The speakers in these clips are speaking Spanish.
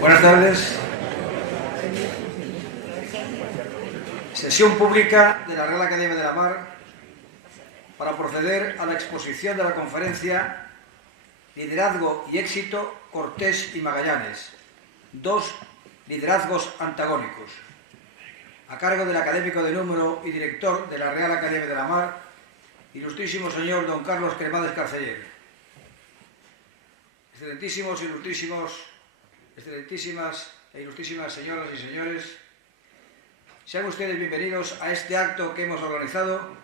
Buenas tardes. Sesión pública de la Real Academia de la Mar para proceder a la exposición de la conferencia Liderazgo y éxito, Cortés y Magallanes. Dos liderazgos antagónicos. A cargo del académico de número y director de la Real Academia de la Mar, ilustrísimo señor don Carlos Cremades Carceller. Excelentísimas e ilustrísimas señoras y señores, sean ustedes bienvenidos a este acto que hemos organizado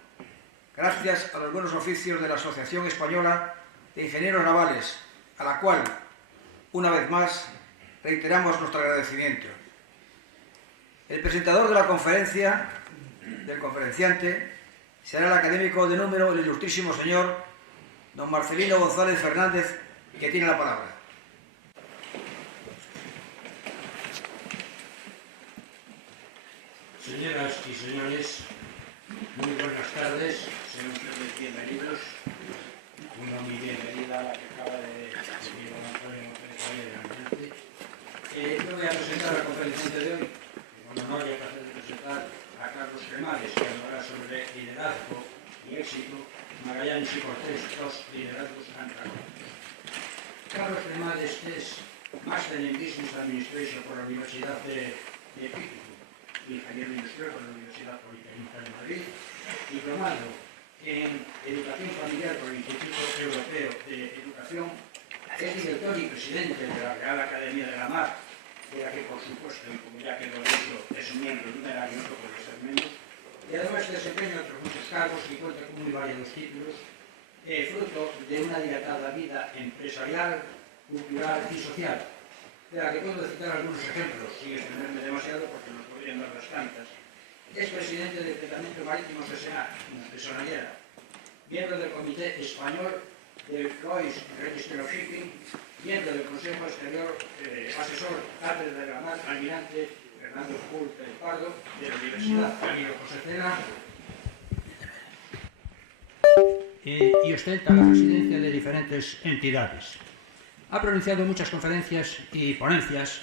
gracias a los buenos oficios de la Asociación Española de Ingenieros Navales, a la cual, una vez más, reiteramos nuestro agradecimiento. El presentador de la conferencia, del conferenciante, será el académico de número, el ilustrísimo señor don Marcelino González Fernández, que tiene la palabra. Señoras y señores, muy buenas tardes, sean ustedes bienvenidos. Una muy bienvenida a la que acaba de decir don Antonio Montes de yo voy a presentar la conferencia de hoy, con honor y placer de presentar a Carlos Cremades, que hablará sobre liderazgo y éxito, Magallanes y Cortés, dos liderazgos antagónicos. Carlos Cremades es Master in Business Administration por la Universidad de Pico, ingeniero industrial por la Universidad Politécnica de Madrid, diplomado en Educación Familiar por el Instituto Europeo de Educación, es director y presidente de la Real Academia de la Mar, de la que, por supuesto, y como ya quedó dicho, es un miembro numerario, no puede ser menos, y además desempeña otros muchos cargos y cuenta con muy variados títulos, fruto de una dilatada vida empresarial, cultural y social, de la que puedo citar algunos ejemplos, sin extenderme demasiado porque nos podrían dar las tantas. Es presidente del Tratamiento Marítimos S.A., de Sonallera, miembro del Comité Español del Lloyd's Register of Shipping, miembro del Consejo Exterior, asesor cátedra de la Mar, almirante Fernando Pult del Pardo, de la Universidad Camilo José Cela, y ostenta la presidencia de diferentes entidades. Ha pronunciado muchas conferencias y ponencias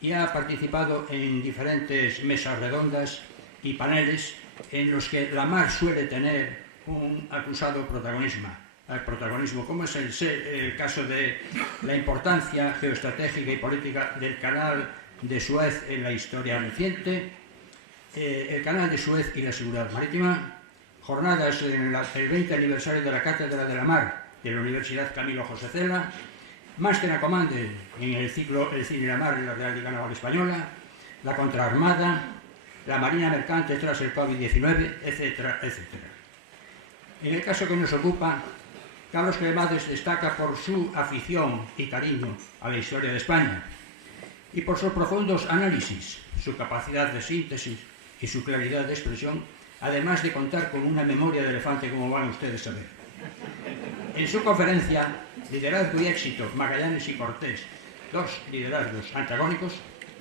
y ha participado en diferentes mesas redondas y paneles en los que la mar suele tener un acusado protagonismo, como es el caso de la importancia geoestratégica y política del canal de Suez en la historia reciente, el canal de Suez y la seguridad marítima, jornadas en el 20 aniversario de la Cátedra de la Mar de la Universidad Camilo José Cela, Máster a Comande en el ciclo El Cine y la Mar en la Real Liga Naval Española, la Contraarmada, la Marina Mercante tras el COVID-19, etcétera, etcétera. En el caso que nos ocupa, Carlos Cremades destaca por su afición y cariño a la historia de España y por sus profundos análisis, su capacidad de síntesis y su claridad de expresión, además de contar con una memoria de elefante, como van ustedes a ver. En su conferencia Liderazgo y éxito, Magallanes y Cortés, dos liderazgos antagónicos,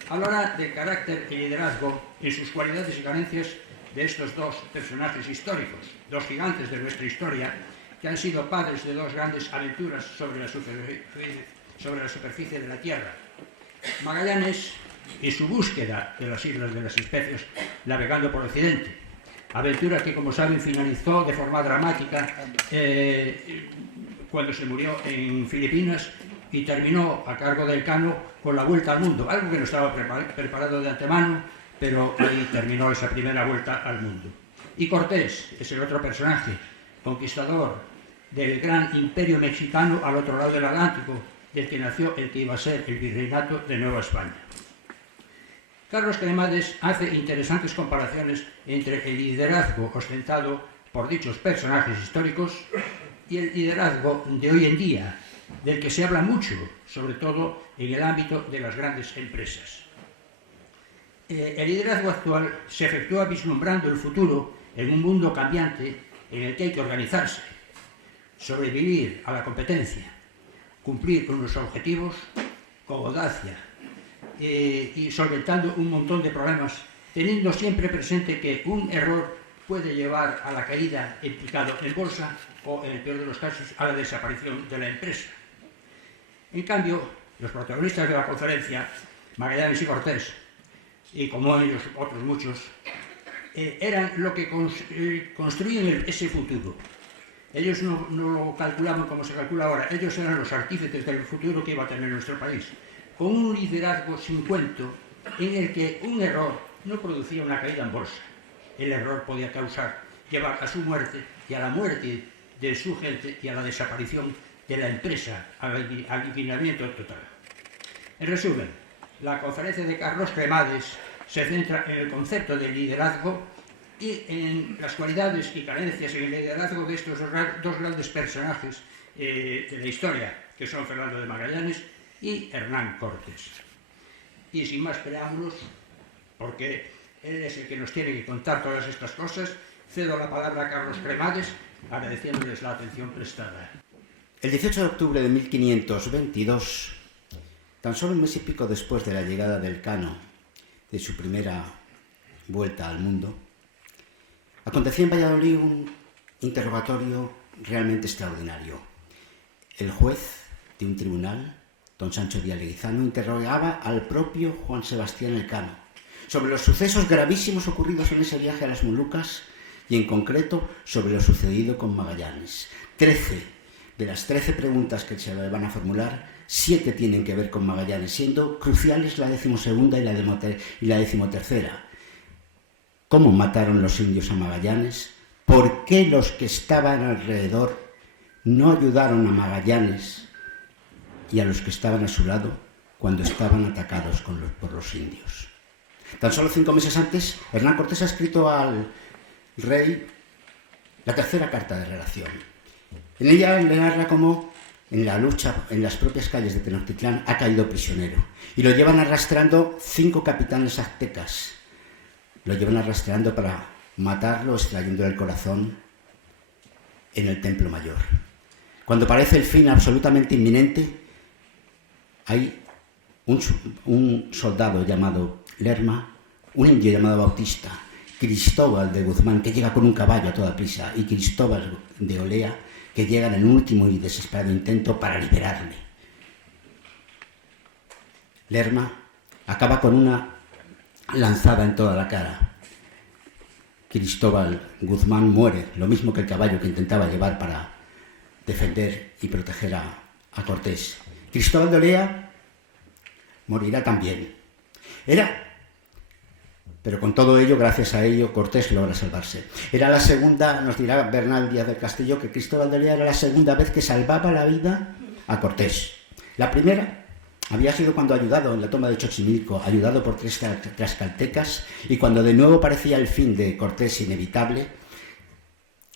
hablará del carácter y liderazgo y sus cualidades y carencias de estos dos personajes históricos, dos gigantes de nuestra historia, que han sido padres de dos grandes aventuras sobre la superficie de la Tierra. Magallanes y su búsqueda de las Islas de las Especias, navegando por Occidente, aventura que, como saben, finalizó de forma dramática cuando se murió en Filipinas y terminó a cargo del Cano con la vuelta al mundo, algo que no estaba preparado de antemano, pero ahí terminó esa primera vuelta al mundo. Y Cortés es el otro personaje, conquistador del gran imperio mexicano al otro lado del Atlántico, del que nació el que iba a ser el virreinato de Nueva España. Carlos Cremades hace interesantes comparaciones entre el liderazgo ostentado por dichos personajes históricos y el liderazgo de hoy en día, del que se habla mucho, sobre todo en el ámbito de las grandes empresas. El liderazgo actual se efectúa vislumbrando el futuro en un mundo cambiante en el que hay que organizarse, sobrevivir a la competencia, cumplir con los objetivos con audacia y solventando un montón de problemas, teniendo siempre presente que un error puede llevar a la caída en picado en bolsa o, en el peor de los casos, a la desaparición de la empresa. En cambio, los protagonistas de la conferencia Magallanes y Cortés, y como ellos, otros muchos, eran lo que construían ese futuro. Ellos no lo calculaban como se calcula ahora, ellos eran los artífices del futuro que iba a tener nuestro país, con un liderazgo sin cuento en el que un error no producía una caída en bolsa. El error podía llevar a su muerte y a la muerte de su gente y a la desaparición de la empresa, al aniquilamiento total. En resumen, la conferencia de Carlos Cremades se centra en el concepto de liderazgo y en las cualidades y carencias en el liderazgo de estos dos grandes personajes de la historia, que son Fernando de Magallanes y Hernán Cortés. Y sin más preámbulos, porque él es el que nos tiene que contar todas estas cosas, cedo la palabra a Carlos Cremades, agradeciéndoles la atención prestada. El 18 de octubre de 1522, tan solo un mes y pico después de la llegada del Cano, de su primera vuelta al mundo, acontecía en Valladolid un interrogatorio realmente extraordinario. El juez de un tribunal, don Sancho Díaz Leguizano, interrogaba al propio Juan Sebastián Elcano sobre los sucesos gravísimos ocurridos en ese viaje a las Molucas y en concreto sobre lo sucedido con Magallanes. 13 de las 13 preguntas que se le van a formular, 7 tienen que ver con Magallanes, siendo cruciales la 12ª y la 13ª. ¿Cómo mataron los indios a Magallanes? ¿Por qué los que estaban alrededor no ayudaron a Magallanes y a los que estaban a su lado cuando estaban atacados por los indios? Tan solo 5 meses antes, Hernán Cortés ha escrito al rey la tercera carta de relación. En ella le narra cómo en la lucha en las propias calles de Tenochtitlán ha caído prisionero y lo llevan arrastrando 5 capitanes aztecas. Lo llevan arrastrando para matarlo, extrayéndole el corazón en el Templo Mayor. Cuando parece el fin absolutamente inminente, hay un soldado llamado Lerma, un indio llamado Bautista, Cristóbal de Guzmán, que llega con un caballo a toda prisa, y Cristóbal de Olea, que llegan en un último y desesperado intento para liberarle. Lerma acaba con una lanzada en toda la cara. Cristóbal Guzmán muere, lo mismo que el caballo que intentaba llevar para defender y proteger a Cortés. Cristóbal de Olea morirá también. Pero con todo ello, gracias a ello, Cortés logra salvarse. Era la segunda, nos dirá Bernal Díaz del Castillo, que Cristóbal de Olea era la segunda vez que salvaba la vida a Cortés. La primera había sido cuando, ayudado en la toma de Xochimilco, ayudado por 3 tlaxcaltecas, y cuando de nuevo parecía el fin de Cortés inevitable,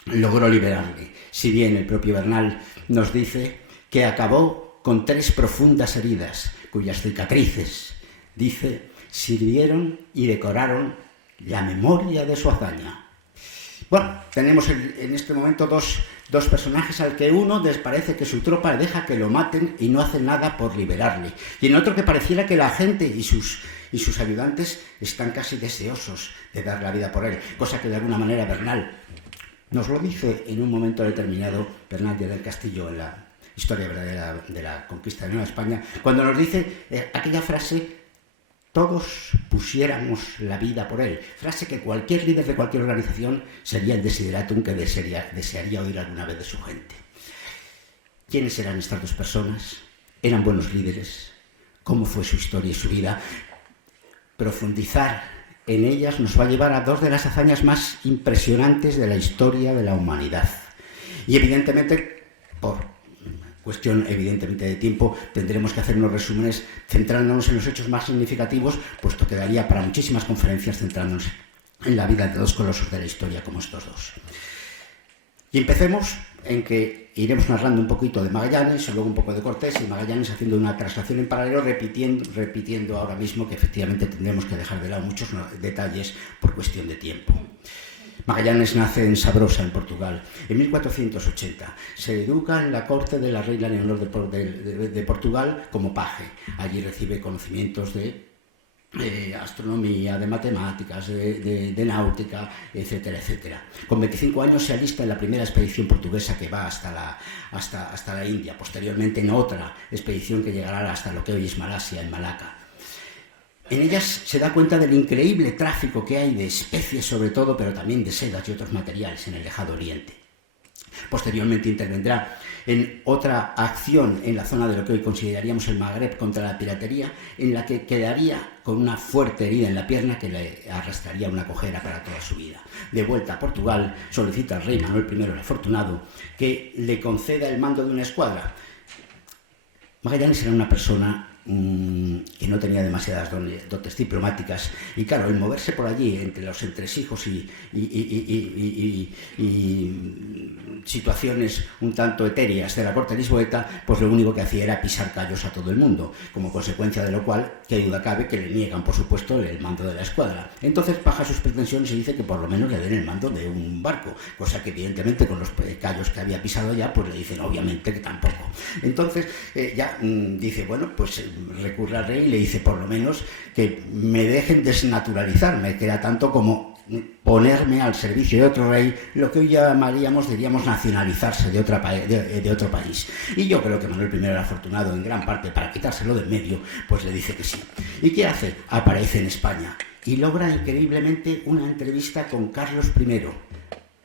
logró liberarle. Si bien el propio Bernal nos dice que acabó con 3 profundas heridas, cuyas cicatrices, dice, sirvieron y decoraron la memoria de su hazaña. Bueno, tenemos en este momento dos personajes al que uno les parece que su tropa le deja que lo maten y no hace nada por liberarle, y en otro que pareciera que la gente y sus ayudantes están casi deseosos de dar la vida por él, cosa que de alguna manera Bernal nos lo dice en un momento determinado, Bernal Díaz del Castillo, en la historia verdadera de la conquista de Nueva España, cuando nos dice aquella frase: todos pusiéramos la vida por él, frase que cualquier líder de cualquier organización sería el desideratum que desearía oír alguna vez de su gente. ¿Quiénes eran estas 2 personas? ¿Eran buenos líderes? ¿Cómo fue su historia y su vida? Profundizar en ellas nos va a llevar a 2 de las hazañas más impresionantes de la historia de la humanidad. Y evidentemente, por cuestión evidentemente de tiempo, tendremos que hacer unos resúmenes centrándonos en los hechos más significativos, puesto que daría para muchísimas conferencias centrándonos en la vida de 2 colosos de la historia como estos 2. Y empecemos en que iremos narrando un poquito de Magallanes, y luego un poco de Cortés, y Magallanes haciendo una traslación en paralelo, repitiendo ahora mismo que efectivamente tendremos que dejar de lado muchos detalles por cuestión de tiempo. Magallanes nace en Sabrosa, en Portugal, en 1480. Se educa en la corte de la reina Leonor de Portugal como paje. Allí recibe conocimientos de astronomía, de matemáticas, de náutica, etcétera, etcétera. Con 25 años se alista en la primera expedición portuguesa que va hasta la India, posteriormente en otra expedición que llegará hasta lo que hoy es Malasia, en Malaca. En ellas se da cuenta del increíble tráfico que hay de especies sobre todo, pero también de sedas y otros materiales en el lejano oriente. Posteriormente intervendrá en otra acción en la zona de lo que hoy consideraríamos el Magreb contra la piratería, en la que quedaría con una fuerte herida en la pierna que le arrastraría una cojera para toda su vida. De vuelta a Portugal, solicita al rey Manuel I el Afortunado que le conceda el mando de una escuadra. Magallanes era una persona que no tenía demasiadas dotes diplomáticas y claro, el moverse por allí entre los entresijos y situaciones un tanto etéreas de la corte lisboeta, pues lo único que hacía era pisar callos a todo el mundo, como consecuencia de lo cual, qué duda cabe que le niegan por supuesto el mando de la escuadra. Entonces baja sus pretensiones y dice que por lo menos le den el mando de un barco, cosa que evidentemente con los callos que había pisado ya, pues le dicen obviamente que tampoco. Entonces dice, bueno, pues recurre al rey y le dice por lo menos que me dejen desnaturalizarme, que era tanto como ponerme al servicio de otro rey, lo que hoy diríamos nacionalizarse de otro país. Y yo creo que Manuel I era afortunado en gran parte para quitárselo de en medio, pues le dice que sí. ¿Y qué hace? Aparece en España y logra increíblemente una entrevista con Carlos I,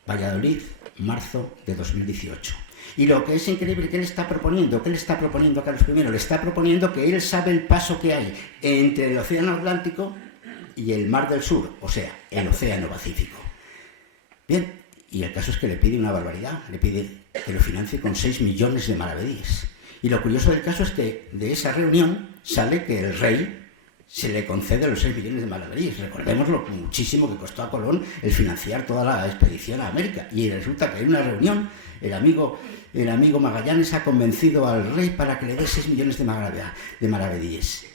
Valladolid, marzo de 2018. Y lo que es increíble, ¿qué le está proponiendo? ¿Qué le está proponiendo a Carlos I? Le está proponiendo que él sabe el paso que hay entre el Océano Atlántico y el Mar del Sur, o sea, el Océano Pacífico. Bien, y el caso es que le pide una barbaridad, le pide que lo financie con 6 millones de maravedíes. Y lo curioso del caso es que de esa reunión sale que el rey se le concede los 6 millones de maravedíes. Recordemos lo muchísimo que costó a Colón el financiar toda la expedición a América. Y resulta que hay una reunión, el amigo Magallanes ha convencido al rey para que le dé 6 millones de maravedíes.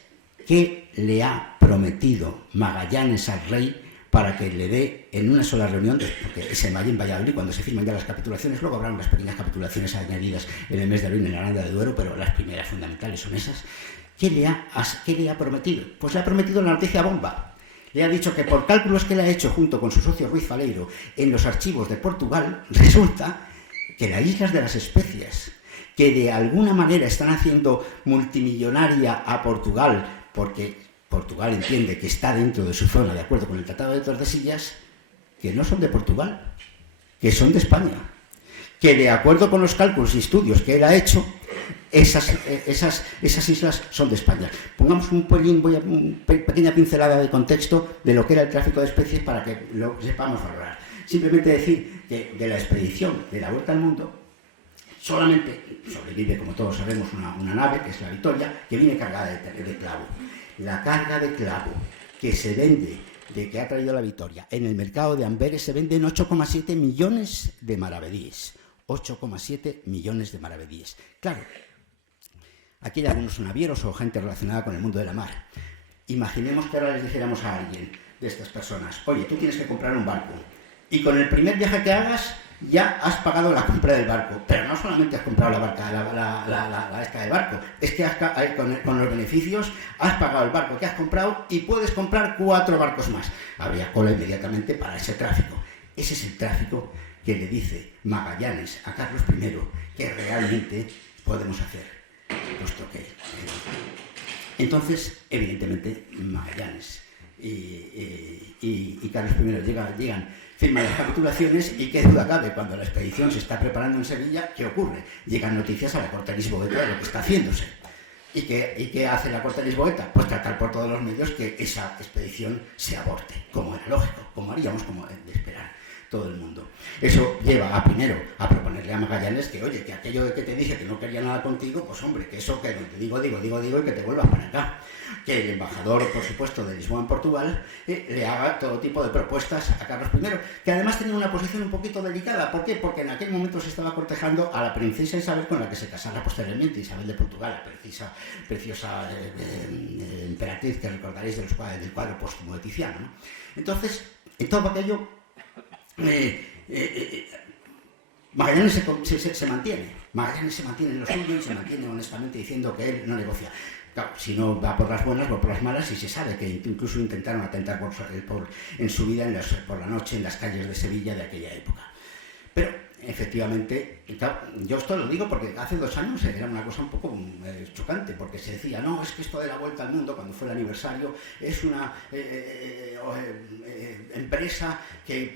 ¿Qué le ha prometido Magallanes al rey para que le dé en una sola reunión? Porque es en Valladolid cuando se firman ya las capitulaciones, luego habrá unas pequeñas capitulaciones añadidas en el mes de abril en la Aranda de Duero, pero las primeras fundamentales son esas. ¿Qué le ha prometido? Pues le ha prometido la noticia bomba. Le ha dicho que por cálculos que le ha hecho junto con su socio Ruiz Faleiro en los archivos de Portugal, resulta que las Islas de las Especias, que de alguna manera están haciendo multimillonaria a Portugal, porque Portugal entiende que está dentro de su zona de acuerdo con el Tratado de Tordesillas, que no son de Portugal, que son de España, que de acuerdo con los cálculos y estudios que él ha hecho, esas islas son de España. Pongamos una pequeña pincelada de contexto de lo que era el tráfico de especies para que lo sepamos valorar. Simplemente decir que de la expedición de la Vuelta al Mundo solamente sobrevive, como todos sabemos, una nave, que es la Victoria, que viene cargada de clavo. La carga de clavo que se vende, que ha traído la Victoria, en el mercado de Amberes se vende en 8,7 millones de maravedíes. 8,7 millones de maravedíes. Claro, aquí hay algunos navieros o gente relacionada con el mundo de la mar. Imaginemos que ahora les dijéramos a alguien de estas personas, oye, tú tienes que comprar un barco y con el primer viaje que hagas ya has pagado la compra del barco, pero no solamente has comprado la esta del barco, es que con los beneficios has pagado el barco que has comprado y puedes comprar 4 barcos más. Habría cola inmediatamente para ese tráfico. Ese es el tráfico que le dice Magallanes a Carlos I que realmente podemos hacer, puesto que entonces evidentemente Magallanes y Carlos I llegan, firman las capitulaciones y qué duda cabe, cuando la expedición se está preparando en Sevilla, ¿qué ocurre? Llegan noticias a la corte lisboeta de lo que está haciéndose. ¿Y qué hace la corte lisboeta? Pues tratar por todos los medios que esa expedición se aborte, como era lógico, como haríamos como de esperar todo el mundo. Eso lleva primero a proponerle a Magallanes que, oye, que aquello de que te dije que no quería nada contigo, pues hombre, que eso que te digo y que te vuelvas para acá. Que el embajador, por supuesto, de Lisboa en Portugal le haga todo tipo de propuestas a Carlos I, que además tenía una posición un poquito delicada. ¿Por qué? Porque en aquel momento se estaba cortejando a la princesa Isabel, con la que se casará posteriormente, Isabel de Portugal, la preciosa emperatriz que recordaréis del cuadro póstumo de Tiziano, ¿no? Entonces, en todo aquello, Magallanes se mantiene. Magallanes se mantiene en lo suyo y se mantiene honestamente diciendo que él no negocia. Claro, si no va por las buenas, va por las malas, y se sabe que incluso intentaron atentar en su vida por la noche en las calles de Sevilla de aquella época. Pero efectivamente, claro, yo esto lo digo porque hace 2 años era una cosa un poco chocante, porque se decía, no, es que esto de la vuelta al mundo, cuando fue el aniversario, es una empresa que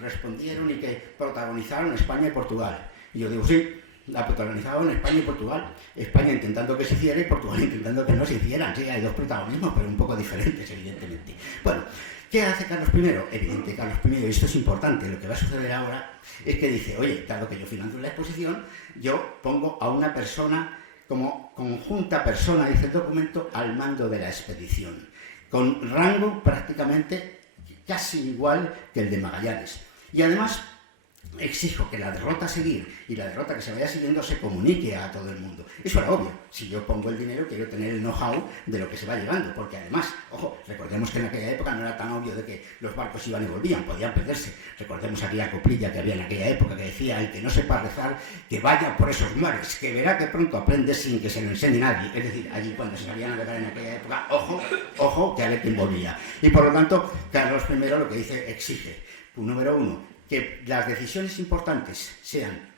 respondieron y que protagonizaron España y Portugal. Y yo digo, sí, la protagonizaron España y Portugal, España intentando que se hiciera y Portugal intentando que no se hicieran. Sí, hay 2 protagonismos, pero un poco diferentes, evidentemente. Bueno, ¿qué hace Carlos I? Evidente, Carlos I, y esto es importante, lo que va a suceder ahora es que dice, oye, claro que yo financio la exposición, yo pongo a una persona como conjunta persona, dice el documento, al mando de la expedición, con rango prácticamente casi igual que el de Magallanes. Y además exijo que la derrota a seguir y la derrota que se vaya siguiendo se comunique a todo el mundo. Eso era obvio. Si yo pongo el dinero, quiero tener el know-how de lo que se va llevando, porque además, ojo, recordemos que en aquella época no era tan obvio de que los barcos iban y volvían, podían perderse. Recordemos aquella coplilla que había en aquella época que decía, el que no sepa rezar, que vaya por esos mares, que verá que pronto aprende sin que se lo enseñe nadie. Es decir, allí cuando se sabía navegar en aquella época, ojo, que a ver quién volvía. Y por lo tanto, Carlos I lo que dice, exige, número 1, que las decisiones importantes sean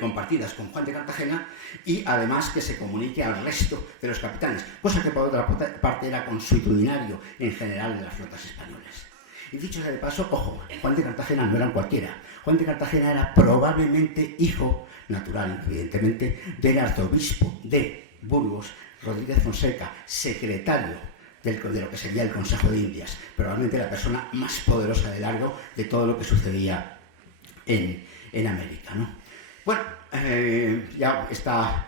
compartidas con Juan de Cartagena y además que se comunique al resto de los capitanes, cosa que por otra parte era consuetudinario en general en las flotas españolas. Y dicho sea de paso, ojo, Juan de Cartagena no era cualquiera. Juan de Cartagena era probablemente hijo natural, evidentemente, del arzobispo de Burgos, Rodríguez Fonseca, secretario de lo que sería el Consejo de Indias, probablemente la persona más poderosa de largo de todo lo que sucedía en América, ¿no? Bueno, ya está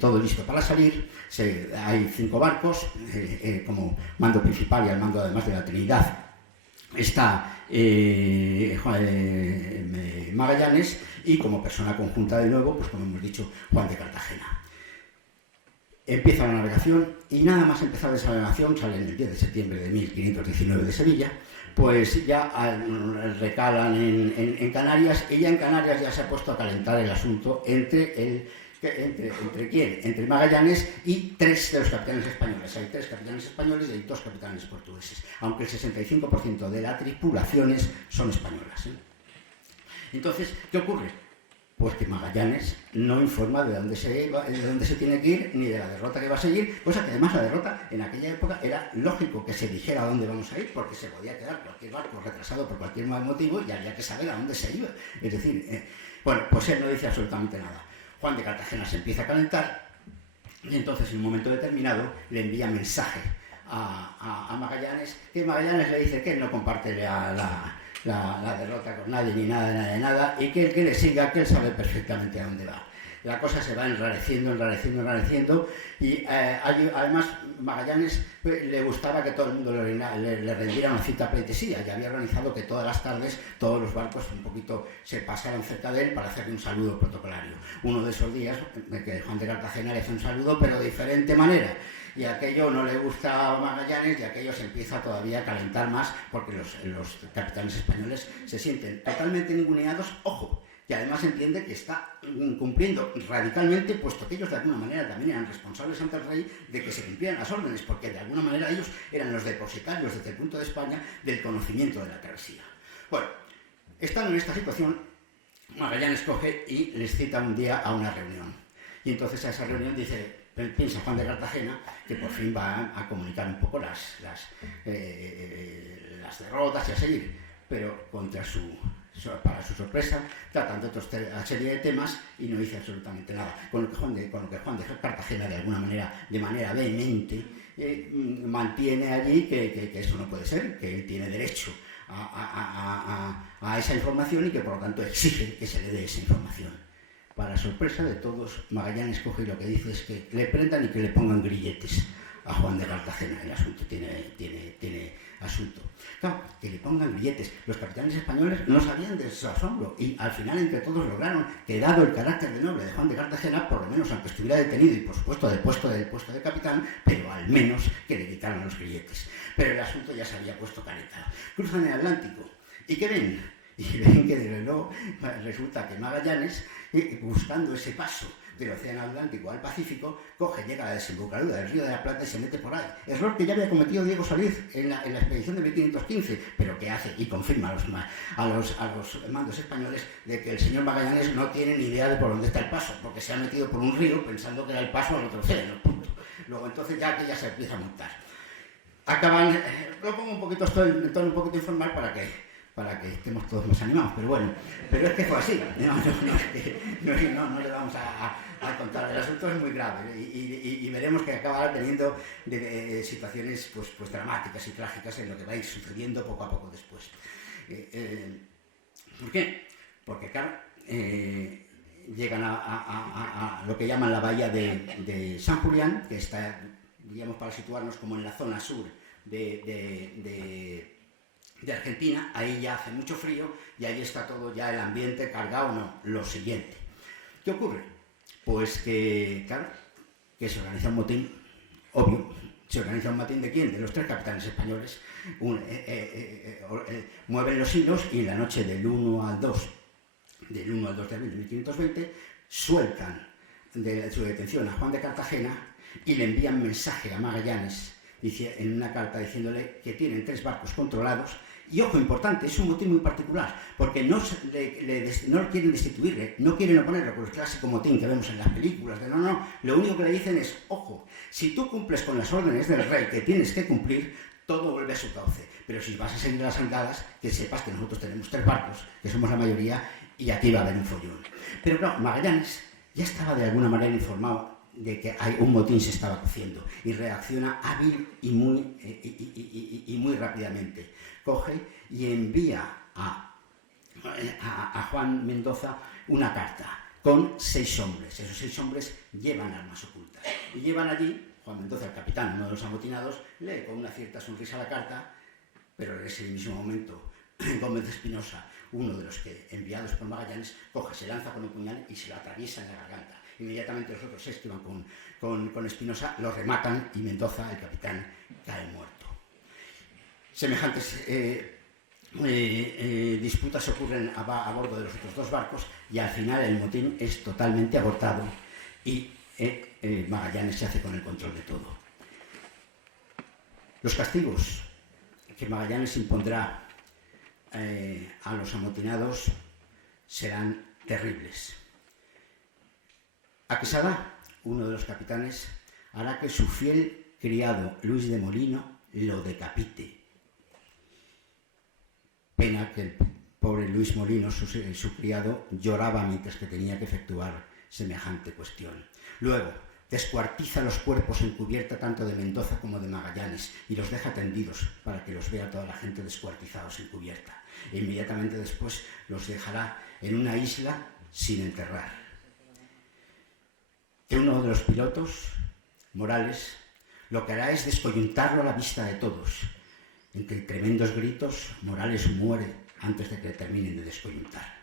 todo listo para salir. Hay 5 barcos, como mando principal y al mando además de la Trinidad está Magallanes y como persona conjunta de nuevo, pues como hemos dicho, Juan de Cartagena. Empieza la navegación y nada más empezar esa navegación, salen el 10 de septiembre de 1519 de Sevilla, pues ya recalan en Canarias y ya en Canarias ya se ha puesto a calentar el asunto ¿entre quién? Entre Magallanes y 3 de los capitanes españoles. Hay 3 capitanes españoles y hay 2 capitanes portugueses, aunque el 65% de las tripulaciones son españolas, ¿eh? Entonces, ¿qué ocurre? Pues que Magallanes no informa de dónde se tiene que ir ni de la derrota que va a seguir, cosa que además la derrota en aquella época era lógico que se dijera a dónde vamos a ir, porque se podía quedar cualquier barco retrasado por cualquier mal motivo y había que saber a dónde se iba. Es decir, bueno, pues él no dice absolutamente nada. Juan de Cartagena se empieza a calentar y entonces en un momento determinado le envía mensaje a Magallanes, que Magallanes le dice que él no comparte la derrota con nadie, ni nada, y que el que le siga, que él sabe perfectamente a dónde va. La cosa se va enrareciendo, y además Magallanes le gustaba que todo el mundo le rendiera una cita pleitesía, y había organizado que todas las tardes todos los barcos un poquito se pasaran cerca de él para hacerle un saludo protocolario. Uno de esos días, que Juan de Cartagena le hace un saludo, pero de diferente manera. Y aquello no le gusta a Magallanes y aquello se empieza todavía a calentar más porque los capitanes españoles se sienten totalmente ninguneados, ojo, y además entiende que está incumpliendo radicalmente, puesto que ellos de alguna manera también eran responsables ante el rey de que se cumplieran las órdenes, porque de alguna manera ellos eran los depositarios desde el punto de España del conocimiento de la travesía. Bueno, estando en esta situación, Magallanes coge y les cita un día a una reunión. Y entonces a esa reunión piensa Juan de Cartagena que por fin va a comunicar un poco las derrotas y a seguir, pero para su sorpresa tratan de otra serie de temas y no dice absolutamente nada, con lo que Juan de Cartagena de manera vehemente mantiene allí que eso no puede ser, que él tiene derecho a esa información y que por lo tanto exige que se le dé esa información. Para sorpresa de todos, Magallanes coge y lo que dice es que le prendan y que le pongan grilletes a Juan de Cartagena. El asunto tiene asunto. Claro, que le pongan grilletes. Los capitanes españoles no sabían de su asombro y al final entre todos lograron que, dado el carácter de noble de Juan de Cartagena, por lo menos aunque estuviera detenido y por supuesto del puesto de capitán, pero al menos que le quitaran los grilletes. Pero el asunto ya se había puesto calentado. Cruzan el Atlántico. ¿Y qué ven? Y ven que desde luego resulta que Magallanes, buscando ese paso del Océano Atlántico al Pacífico, coge, llega a la desembocadura del Río de la Plata y se mete por ahí. Error que ya había cometido Diego Solís en la expedición de 1515, pero que hace y confirma a los mandos españoles de que el señor Magallanes no tiene ni idea de por dónde está el paso, porque se ha metido por un río pensando que era el paso al otro océano, punto. Luego entonces ya que ya se empieza a montar. Acaban, lo pongo un poquito esto en tono un poquito informal para que estemos todos más animados, pero bueno, pero es que fue así, no le vamos a contar, el asunto es muy grave y veremos que acabará teniendo situaciones pues dramáticas y trágicas en lo que va a ir sucediendo poco a poco después. ¿Por qué? Porque claro, llegan a lo que llaman la bahía de San Julián, que está, digamos, para situarnos como en la zona sur de Argentina. Ahí ya hace mucho frío y ahí está todo ya el ambiente cargado. No, lo siguiente. ¿Qué ocurre? Pues que, claro, que se organiza un motín, obvio. Se organiza un motín ¿de quién? De los 3 capitanes españoles. Mueven los hilos y en la noche del 1 al 2 de abril de 1520 sueltan de su detención a Juan de Cartagena y le envían mensaje a Magallanes en una carta diciéndole que tienen 3 barcos controlados. Y ojo, importante, es un motín muy particular, porque no quieren destituirle, no quieren oponerlo con el clásico motín que vemos en las películas, lo único que le dicen es, ojo, si tú cumples con las órdenes del rey que tienes que cumplir, todo vuelve a su cauce, pero si vas a seguir las andadas, que sepas que nosotros tenemos 3 barcos, que somos la mayoría, y aquí va a haber un follón. Pero claro, Magallanes ya estaba de alguna manera informado de que un motín se estaba cociendo y reacciona hábil y muy rápidamente. Coge y envía a Juan Mendoza una carta con 6 hombres. Esos 6 hombres llevan armas ocultas y llevan allí. Juan Mendoza, el capitán, uno de los amotinados, lee con una cierta sonrisa la carta, pero en ese mismo momento Gómez de Espinosa, uno de los que enviados por Magallanes, coge, se lanza con un puñal y se lo atraviesa en la garganta. Inmediatamente los otros 6 que iban con Espinosa lo rematan y Mendoza, el capitán, cae muerto. Semejantes disputas ocurren a bordo de los otros 2 barcos y al final el motín es totalmente abortado y Magallanes se hace con el control de todo. Los castigos que Magallanes impondrá a los amotinados serán terribles. A Quesada, uno de los capitanes, hará que su fiel criado Luis de Molino lo decapite. Pena que el pobre Luis Molino, su criado, lloraba mientras que tenía que efectuar semejante cuestión. Luego, descuartiza los cuerpos en cubierta tanto de Mendoza como de Magallanes y los deja tendidos para que los vea toda la gente descuartizados en cubierta. E inmediatamente después los dejará en una isla sin enterrar. Que uno de los pilotos, Morales, lo que hará es descoyuntarlo a la vista de todos. Entre tremendos gritos, Morales muere antes de que le terminen de descoyuntar.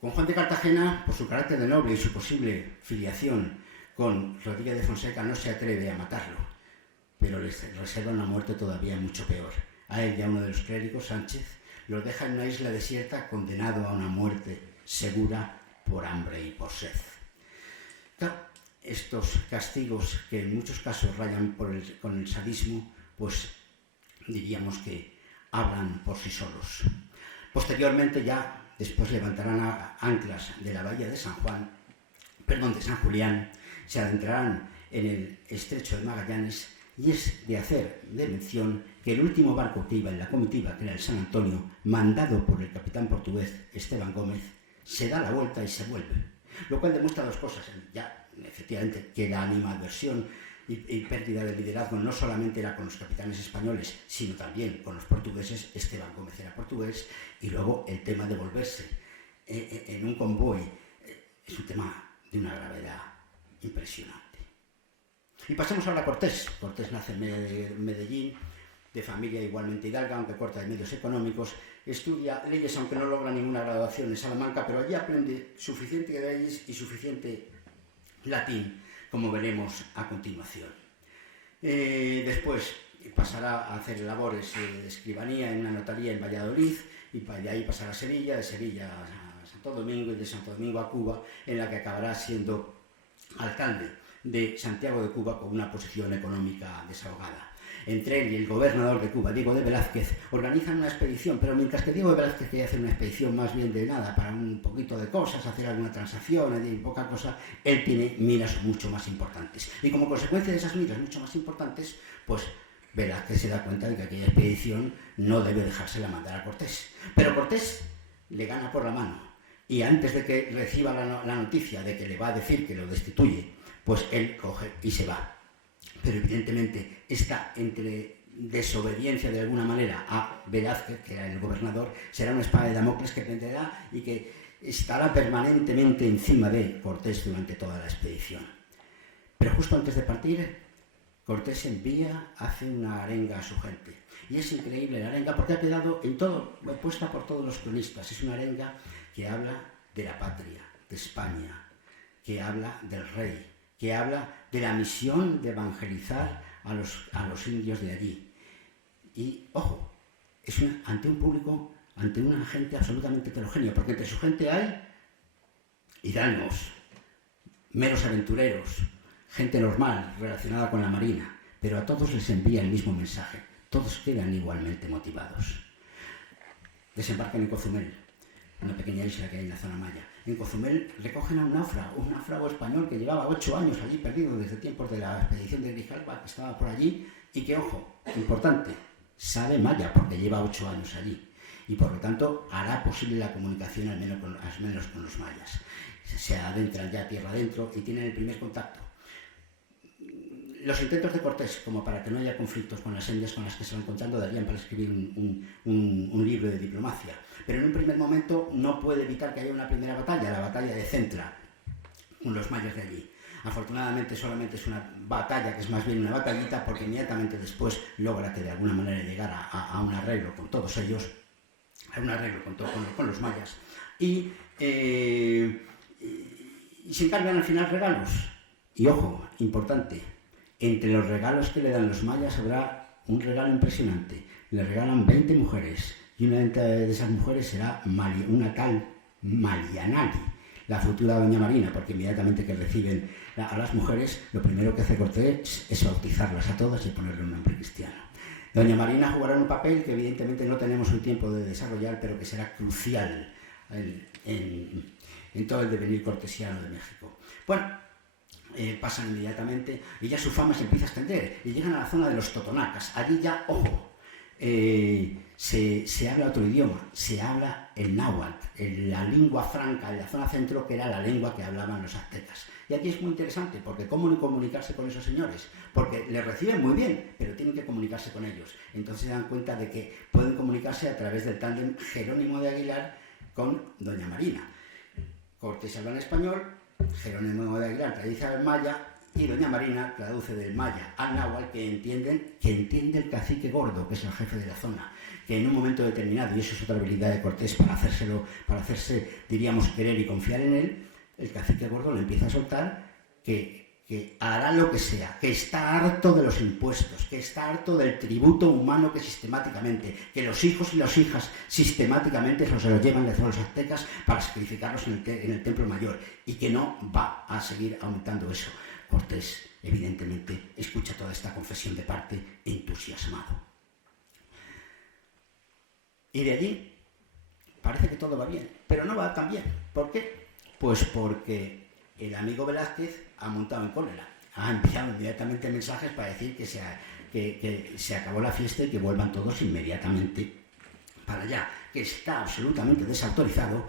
Con Juan de Cartagena, por su carácter de noble y su posible filiación con Rodríguez de Fonseca, no se atreve a matarlo, pero les reserva una muerte todavía mucho peor. A él y a uno de los clérigos, Sánchez, lo deja en una isla desierta condenado a una muerte segura por hambre y por sed. Claro, estos castigos que en muchos casos rayan con el sadismo, pues diríamos que hablan por sí solos. Posteriormente ya, después levantarán anclas de la bahía de San Julián, se adentrarán en el estrecho de Magallanes y es de hacer de mención que el último barco que iba en la comitiva, que era el San Antonio, mandado por el capitán portugués Esteban Gómez, se da la vuelta y se vuelve. Lo cual demuestra 2 cosas. Ya, efectivamente, que la animadversión y pérdida de liderazgo no solamente era con los capitanes españoles, sino también con los portugueses. Esteban Gómez era portugués, y luego el tema de volverse en un convoy es un tema de una gravedad impresionante. Y pasemos ahora a Cortés. Cortés nace en Medellín, de familia igualmente hidalga, aunque corta de medios económicos, estudia leyes, aunque no logra ninguna graduación en Salamanca, pero allí aprende suficiente leyes y suficiente latín, como veremos a continuación. Después pasará a hacer labores de escribanía en una notaría en Valladolid, y de ahí pasará a Sevilla, de Sevilla a Santo Santo Domingo y de Santo Domingo a Cuba, en la que acabará siendo alcalde de Santiago de Cuba con una posición económica desahogada. Entre él y el gobernador de Cuba, Diego de Velázquez, organizan una expedición, pero mientras que Diego de Velázquez quería hacer una expedición más bien de nada, para un poquito de cosas, hacer alguna transacción y poca cosa, él tiene miras mucho más importantes. Y como consecuencia de esas miras mucho más importantes, pues Velázquez se da cuenta de que aquella expedición no debe dejársela mandar a Cortés. Pero Cortés le gana por la mano, y antes de que reciba la noticia de que le va a decir que lo destituye, pues él coge y se va. Pero evidentemente esta entre desobediencia de alguna manera a Velázquez, que era el gobernador, será una espada de Damocles que penderá y que estará permanentemente encima de Cortés durante toda la expedición. Pero justo antes de partir, Cortés hace una arenga a su gente. Y es increíble la arenga porque ha quedado en todo, puesta por todos los cronistas. Es una arenga que habla de la patria, de España, que habla del rey, que habla de la misión de evangelizar a los indios de allí. Y, ojo, es ante un público, ante una gente absolutamente heterogénea, porque entre su gente hay hidalgos, meros aventureros, gente normal relacionada con la marina, pero a todos les envía el mismo mensaje, todos quedan igualmente motivados. Desembarcan en Cozumel, una pequeña isla que hay en la zona maya. En Cozumel recogen a un náufrago español que llevaba 8 años allí perdido desde tiempos de la expedición de Grijalva, que estaba por allí y que, ojo, importante, sabe maya porque lleva 8 años allí y por lo tanto hará posible la comunicación al menos con los mayas. Se adentran ya tierra adentro y tienen el primer contacto. Los intentos de Cortés, como para que no haya conflictos con las indias con las que se van encontrando, darían para escribir un libro de diplomacia. Pero en un primer momento no puede evitar que haya una primera batalla, la batalla de Centra, con los mayas de allí. Afortunadamente solamente es una batalla, que es más bien una batallita, porque inmediatamente después logra que de alguna manera llegar a un arreglo con todos ellos, a un arreglo con los mayas. Y se encargan al final regalos. Y ojo, importante, entre los regalos que le dan los mayas habrá un regalo impresionante. Le regalan 20 mujeres y una de esas mujeres será una tal Marianali, la futura doña Marina, porque inmediatamente que reciben a las mujeres, lo primero que hace Cortés es bautizarlas a todas y ponerle un nombre cristiano. Doña Marina jugará un papel que evidentemente no tenemos el tiempo de desarrollar, pero que será crucial en todo el devenir cortesiano de México. Bueno, pasan inmediatamente y ya su fama se empieza a extender y llegan a la zona de los totonacas. Allí ya, ojo, se habla otro idioma, se habla el náhuatl, la lengua franca en la zona centro, que era la lengua que hablaban los aztecas. Y aquí es muy interesante, porque cómo comunicarse con esos señores, porque les reciben muy bien, pero tienen que comunicarse con ellos. Entonces se dan cuenta de que pueden comunicarse a través del tándem Jerónimo de Aguilar con doña Marina. Cortés habla en español, Jerónimo de Aguilar traduce al maya y doña Marina traduce del maya al náhuatl, que entiende el cacique gordo, que es el jefe de la zona, que en un momento determinado, y eso es otra habilidad de Cortés para hacerse, diríamos, querer y confiar en él, el cacique gordo le empieza a soltar que hará lo que sea, que está harto de los impuestos, que está harto del tributo humano que sistemáticamente, que los hijos y las hijas sistemáticamente se los llevan de los aztecas para sacrificarlos en el templo mayor, y que no va a seguir aumentando eso. Cortés, evidentemente, escucha toda esta confesión de parte entusiasmado. Y de allí parece que todo va bien, pero no va tan bien. ¿Por qué? Pues porque el amigo Velázquez ha montado en cólera. Ha enviado inmediatamente mensajes para decir que se acabó la fiesta y que vuelvan todos inmediatamente para allá, que está absolutamente desautorizado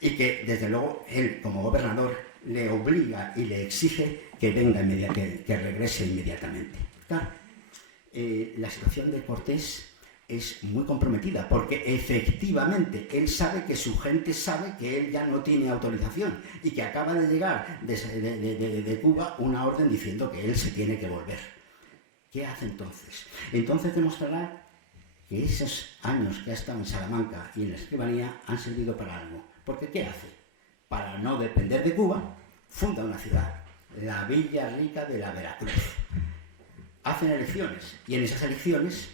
y que, desde luego, él, como gobernador, le obliga y le exige que venga que regrese inmediatamente. Claro, la situación de Cortés es muy comprometida, porque efectivamente él sabe que su gente sabe que él ya no tiene autorización y que acaba de llegar de Cuba una orden diciendo que él se tiene que volver. ¿Qué hace entonces? Entonces demostrará que esos años que ha estado en Salamanca y en la escribanía han servido para algo. Porque ¿qué hace? Para no depender de Cuba, funda una ciudad, la Villa Rica de la Veracruz. Hacen elecciones y en esas elecciones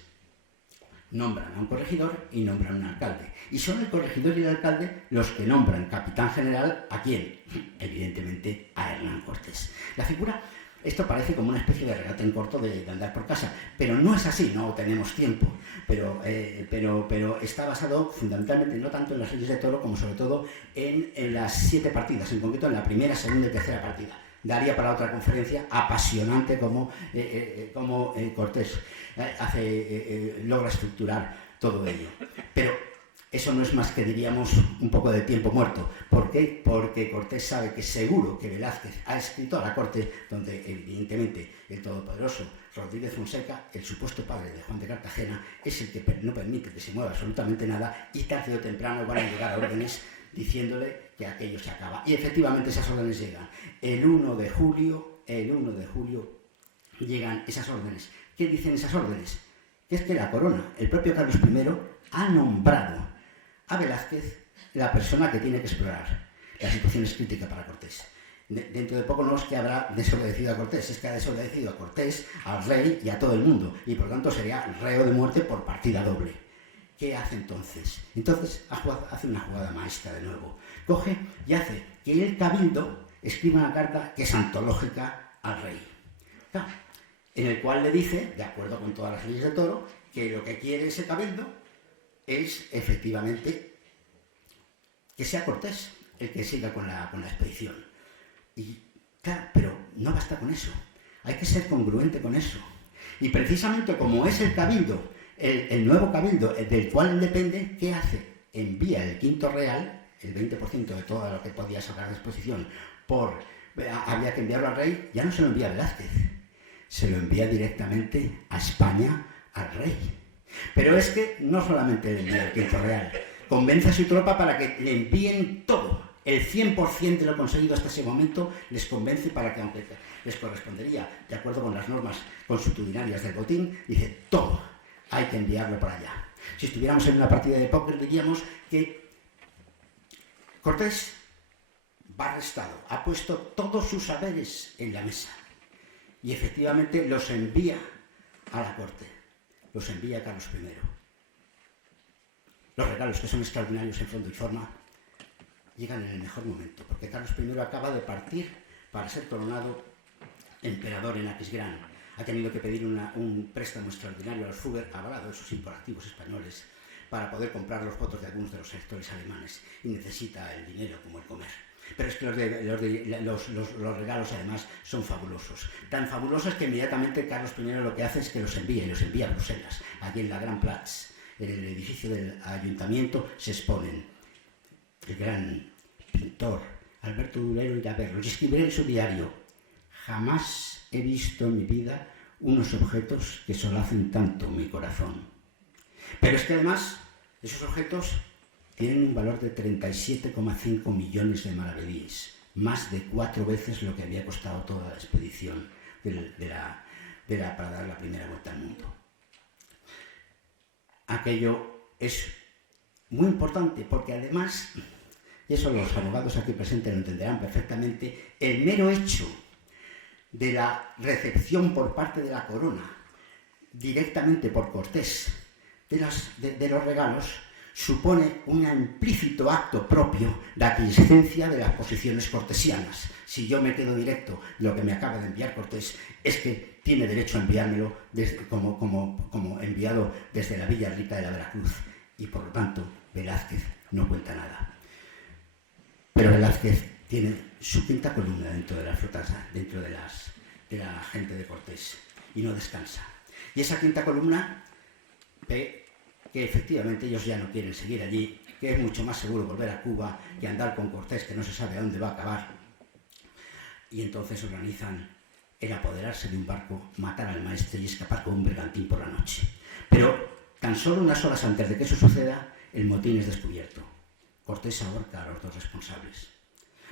nombran a un corregidor y nombran a un alcalde. Y son el corregidor y el alcalde los que nombran capitán general ¿a quién? Evidentemente a Hernán Cortés. La figura, esto parece como una especie de regate en corto de andar por casa, pero no es así, no tenemos tiempo. Pero está basado fundamentalmente no tanto en las leyes de toro como sobre todo en las 7 partidas, en concreto en la primera, segunda y tercera partida. Daría para otra conferencia apasionante como Cortés logra estructurar todo ello. Pero eso no es más que, diríamos, un poco de tiempo muerto. ¿Por qué? Porque Cortés sabe que seguro que Velázquez ha escrito a la corte, donde evidentemente el todopoderoso Rodríguez Fonseca, el supuesto padre de Juan de Cartagena, es el que no permite que se mueva absolutamente nada, y tarde o temprano van a llegar órdenes diciéndole que aquello se acaba. Y efectivamente esas órdenes llegan. El 1 de julio llegan esas órdenes. ¿Qué dicen esas órdenes? Que es que la corona, el propio Carlos I, ha nombrado a Velázquez la persona que tiene que explorar. La situación es crítica para Cortés. Dentro de poco no es que habrá desobedecido a Cortés, es que ha desobedecido a Cortés, al rey y a todo el mundo, y por lo tanto sería reo de muerte por partida doble. ¿Qué hace entonces? Entonces hace una jugada maestra de nuevo. Coge y hace que el cabildo escriba una carta que es antológica al rey, en el cual le dice, de acuerdo con todas las leyes de toro, que lo que quiere ese cabildo es efectivamente que sea Cortés el que siga con la expedición. Y claro, pero no basta con eso, hay que ser congruente con eso. Y precisamente como es el cabildo, el nuevo cabildo del cual depende, ¿qué hace? Envía el quinto real, el 20% de todo lo que podía sacar de exposición, había que enviarlo al rey, ya no se lo envía a Velázquez, se lo envía directamente a España, al rey. Pero es que no solamente le envía el quinto real, convence a su tropa para que le envíen todo, el 100% de lo conseguido hasta ese momento les convence para que, aunque les correspondería, de acuerdo con las normas consuetudinarias del botín, dice todo. Hay que enviarlo para allá. Si estuviéramos en una partida de póker, diríamos que Cortés va arrestado, ha puesto todos sus saberes en la mesa y efectivamente los envía a la corte, los envía a Carlos I. Los regalos, que son extraordinarios en fondo y forma, llegan en el mejor momento, porque Carlos I acaba de partir para ser coronado emperador en Aquisgrán. Ha tenido que pedir un préstamo extraordinario a los Fugger, avalado de sus imperativos españoles, para poder comprar los votos de algunos de los sectores alemanes, y necesita el dinero como el comer. Pero es que los regalos además son fabulosos. Tan fabulosos que inmediatamente Carlos I lo que hace es que los envía, y los envía a Bruselas. Allí en la Gran Platz, en el edificio del ayuntamiento, se exponen el gran pintor Alberto Durero irá a verlos y escribirá en su diario: jamás he visto en mi vida unos objetos que solacen tanto mi corazón. Pero es que además esos objetos tienen un valor de 37,5 millones de maravedíes, más de 4 veces lo que había costado toda la expedición para dar la primera vuelta al mundo. Aquello es muy importante porque además, y eso los abogados aquí presentes lo entenderán perfectamente, el mero hecho de la recepción por parte de la corona, directamente por Cortés, de los regalos, supone un implícito acto propio de aquiescencia de las posiciones cortesianas. Si yo me quedo directo, lo que me acaba de enviar Cortés es que tiene derecho a enviármelo como enviado desde la Villa Rica de la Veracruz, y por lo tanto Velázquez no cuenta nada. Pero Velázquez tiene su quinta columna dentro de las flotas, dentro de la gente de Cortés, y no descansa. Y esa quinta columna ve que efectivamente ellos ya no quieren seguir allí, que es mucho más seguro volver a Cuba que andar con Cortés, que no se sabe a dónde va a acabar. Y entonces organizan el apoderarse de un barco, matar al maestre y escapar con un bergantín por la noche. Pero tan solo unas horas antes de que eso suceda, el motín es descubierto. Cortés ahorca a los 2 responsables.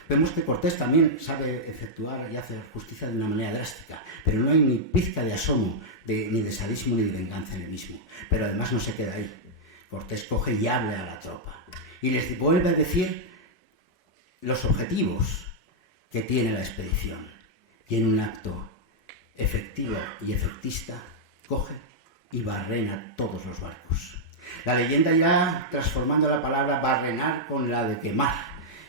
Vemos que Cortés también sabe efectuar y hacer justicia de una manera drástica, pero no hay ni pizca de asomo ni de sadismo ni de venganza en el mismo. Pero además no se queda ahí. Cortés coge y habla a la tropa y les vuelve a decir los objetivos que tiene la expedición. Y en un acto efectivo y efectista coge y barrena todos los barcos. La leyenda irá transformando la palabra barrenar con la de quemar,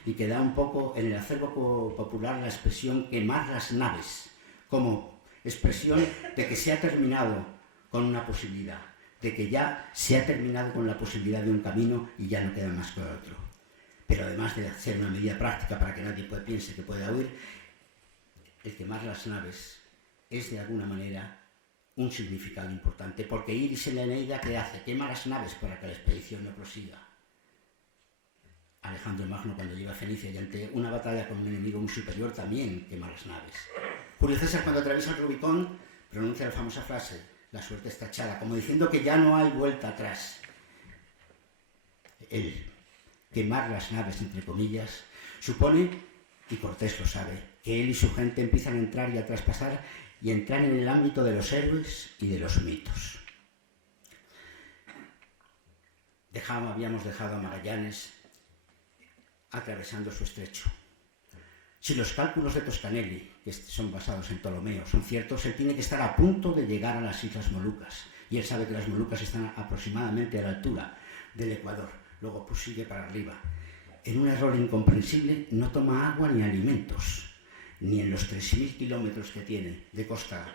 y queda un poco en el acervo popular la expresión quemar las naves, como expresión de que se ha terminado con una posibilidad, de que ya se ha terminado con la posibilidad de un camino y ya no queda más que otro. Pero además de ser una medida práctica para que nadie piense que pueda huir, el quemar las naves es de alguna manera un significado importante, porque Iris en la Eneida, ¿qué hace? Quema las naves para que la expedición no prosiga. Alejandro el Magno, cuando llega a Fenicia y ante una batalla con un enemigo muy superior, también quema las naves. Julio César, cuando atraviesa el Rubicón, pronuncia la famosa frase: la suerte está echada, como diciendo que ya no hay vuelta atrás. El quemar las naves, entre comillas, supone, y Cortés lo sabe, que él y su gente empiezan a entrar y a traspasar y entrar en el ámbito de los héroes y de los mitos. Habíamos dejado a Magallanes atravesando su estrecho. Si los cálculos de Toscanelli, que son basados en Ptolomeo, son ciertos, él tiene que estar a punto de llegar a las Islas Molucas. Y él sabe que las Molucas están aproximadamente a la altura del Ecuador. Luego pues sigue para arriba. En un error incomprensible, no toma agua ni alimentos, ni en los 3.000 kilómetros que tiene de costa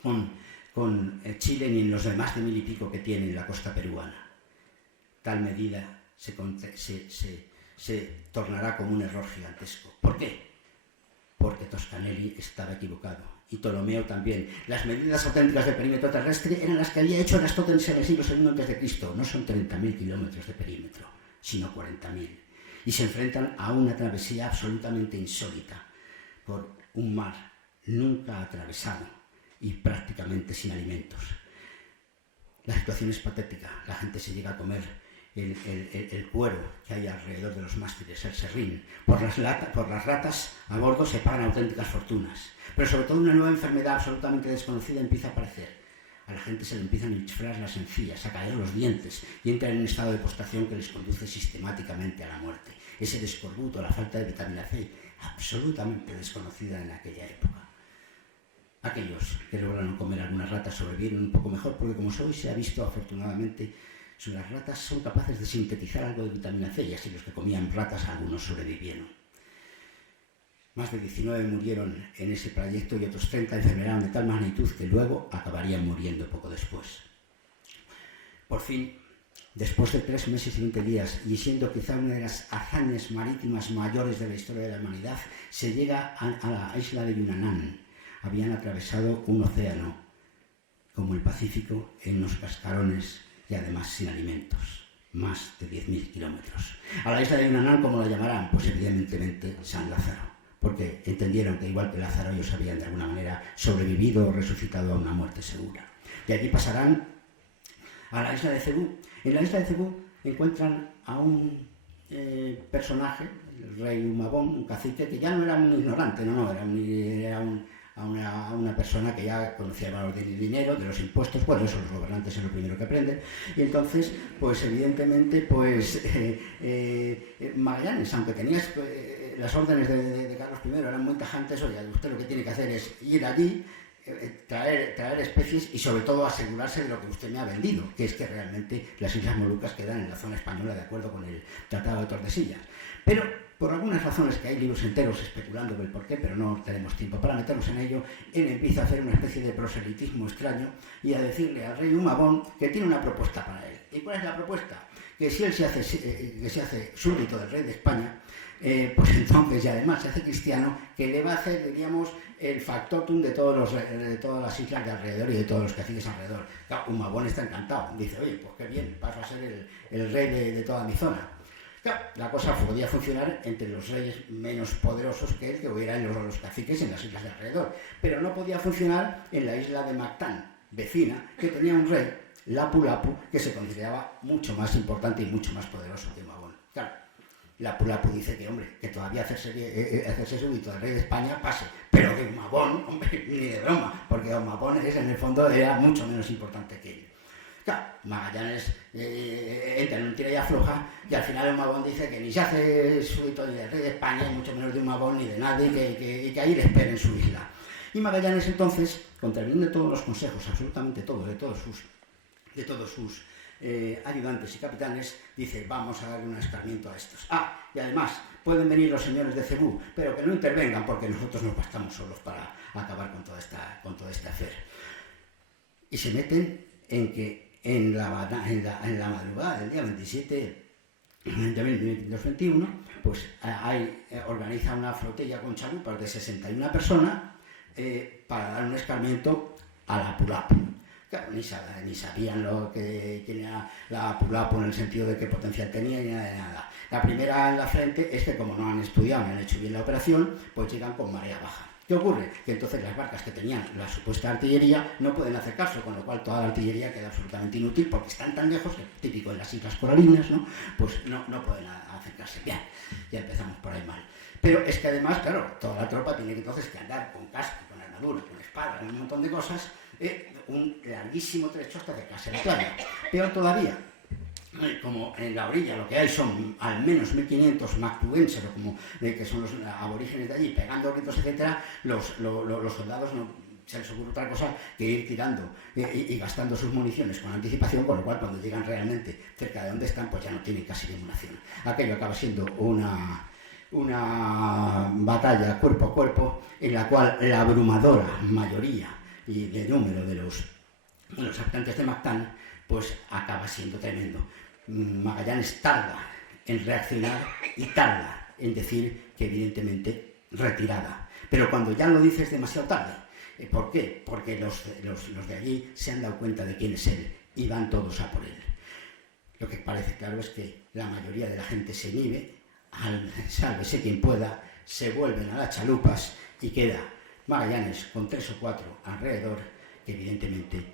con Chile, ni en los demás de 1.000 y pico que tiene en la costa peruana. Tal medida se tornará como un error gigantesco. ¿Por qué? Porque Toscanelli estaba equivocado, y Ptolomeo también. Las medidas auténticas del perímetro terrestre eran las que había hecho Aristóteles en el siglo II a.C. No son 30.000 kilómetros de perímetro, sino 40.000. Y se enfrentan a una travesía absolutamente insólita, por un mar nunca atravesado y prácticamente sin alimentos. La situación es patética. La gente se llega a comer el cuero que hay alrededor de los mástiles, el serrín. Por las ratas a bordo se pagan auténticas fortunas. Pero sobre todo una nueva enfermedad absolutamente desconocida empieza a aparecer. A la gente se le empiezan a inflar las encías, a caer los dientes, y entran en un estado de postración que les conduce sistemáticamente a la muerte. Ese escorbuto, la falta de vitamina C, absolutamente desconocida en aquella época. Aquellos que lograron comer algunas ratas sobrevivieron un poco mejor, porque como hoy se ha visto afortunadamente, las ratas son capaces de sintetizar algo de vitamina C, y así los que comían ratas, algunos sobrevivieron. Más de 19 murieron en ese trayecto y otros 30 enfermeraron de tal magnitud que luego acabarían muriendo poco después. Por fin, después de 3 meses y 20 días, y siendo quizá una de las hazañas marítimas mayores de la historia de la humanidad, se llega a la isla de Yunnan. Habían atravesado un océano, como el Pacífico, en unos cascarones y además sin alimentos. Más de 10.000 kilómetros. A la isla de Yunnan, ¿cómo la llamarán? Pues evidentemente San Lázaro, porque entendieron que igual que Lázaro ellos habían de alguna manera sobrevivido o resucitado a una muerte segura. De allí pasarán a la isla de Cebú. En la isla de Cebú encuentran a un personaje, el rey Humabón, un cacique que ya no era un ignorante, era una persona que ya conocía el valor del dinero, de los impuestos. Bueno, eso los gobernantes es lo primero que aprenden. Y entonces, pues evidentemente, Magallanes, aunque tenía las órdenes de Carlos I, eran muy tajantes. Oye, usted lo que tiene que hacer es ir allí, traer especies y sobre todo asegurarse de lo que usted me ha vendido, que es que realmente las Islas Molucas quedan en la zona española de acuerdo con el Tratado de Tordesillas. Pero por algunas razones, que hay libros enteros especulando del porqué, pero no tenemos tiempo para meternos en ello, él empieza a hacer una especie de proselitismo extraño y a decirle al rey Humabón que tiene una propuesta para él. ¿Y cuál es la propuesta? Que si él se hace súbdito del rey de España, pues entonces, y además se hace cristiano, que le va a hacer, diríamos, el factotum de todas las islas de alrededor y de todos los caciques alrededor. Claro, Humabón está encantado. Dice, oye, pues qué bien, paso a ser el rey de toda mi zona. Claro, la cosa podía funcionar entre los reyes menos poderosos que él, que hubieran los caciques en las islas de alrededor, pero no podía funcionar en la isla de Mactán, vecina, que tenía un rey, Lapu-Lapu, que se consideraba mucho más importante y mucho más poderoso que Humabón. Claro, Lapu-Lapu dice que, hombre, que todavía hacerse súbdito del rey de España pase, pero que Humabón, hombre, ni de broma, porque Humabón en el fondo era mucho menos importante que él. Claro, Magallanes entra en un tira y afloja, y al final Humabón dice que ni se hace súbdito ni del rey de España, y mucho menos de Humabón ni de nadie, y que ahí le esperen en su isla. Y Magallanes entonces contraviniendo todos los consejos, absolutamente todos, de todos sus ayudantes y capitanes, dice: vamos a darle un escarmiento a estos. Y además pueden venir los señores de Cebú, pero que no intervengan porque nosotros nos bastamos solos para acabar con toda esta affair. Y se meten en que en la madrugada del día 27 de 1921, pues organiza una flotilla con chalupas de 61 personas para dar un escarmiento a la Apulapu. Claro, ni sabían quién era la Apulapu en el sentido de qué potencial tenía ni nada de nada. La primera en la frente es que, como no han estudiado ni han hecho bien la operación, pues llegan con marea baja. ¿Qué ocurre? Que entonces las barcas que tenían la supuesta artillería no pueden hacer caso, con lo cual toda la artillería queda absolutamente inútil porque están tan lejos, típico en las islas coralinas, ¿no? Pues no pueden acercarse. Bien, ya empezamos por ahí mal. Pero es que además, claro, toda la tropa tiene que entonces que andar con casco, con armadura, con espada, con un montón de cosas, un larguísimo trecho hasta acercarse a la playa. Peor todavía, como en la orilla lo que hay son al menos 1500 mactuenses, o como que son los aborígenes de allí, pegando gritos, etcétera, los soldados no se les ocurre otra cosa que ir tirando y gastando sus municiones con anticipación, con lo cual cuando llegan realmente cerca de donde están, pues ya no tienen casi ninguna acción. Aquello acaba siendo una batalla cuerpo a cuerpo en la cual la abrumadora mayoría y de número de los habitantes de Mactán pues acaba siendo tremendo. Magallanes tarda en reaccionar y tarda en decir que evidentemente retirada. Pero cuando ya lo dices demasiado tarde. ¿Por qué? Porque los de allí se han dado cuenta de quién es él y van todos a por él. Lo que parece claro es que la mayoría de la gente se inhibe, sálvese quien pueda, se vuelven a las chalupas y queda Magallanes con 3 o 4 alrededor que evidentemente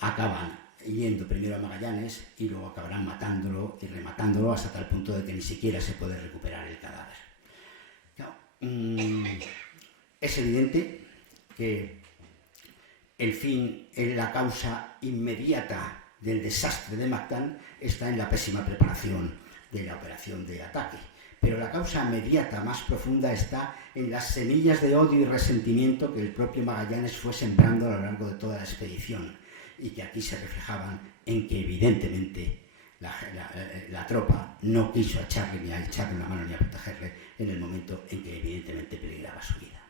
acaban yendo primero a Magallanes y luego acabarán matándolo y rematándolo hasta tal punto de que ni siquiera se puede recuperar el cadáver. Claro, es evidente que el fin, la causa inmediata del desastre de Mactán está en la pésima preparación de la operación de ataque. Pero la causa inmediata más profunda está en las semillas de odio y resentimiento que el propio Magallanes fue sembrando a lo largo de toda la expedición y que aquí se reflejaban en que evidentemente la tropa no quiso echarle ni a echarle la mano ni a protegerle en el momento en que evidentemente peligraba su vida.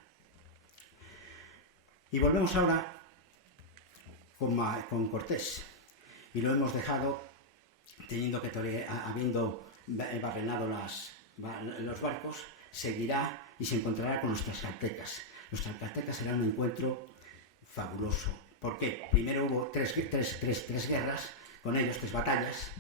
Y volvemos ahora con Cortés, y lo hemos dejado habiendo barrenado los barcos, seguirá y se encontrará con los tlaxcaltecas. Los tlaxcaltecas será un encuentro fabuloso. ¿Por qué? Primero hubo tres guerras con ellos, 3 batallas,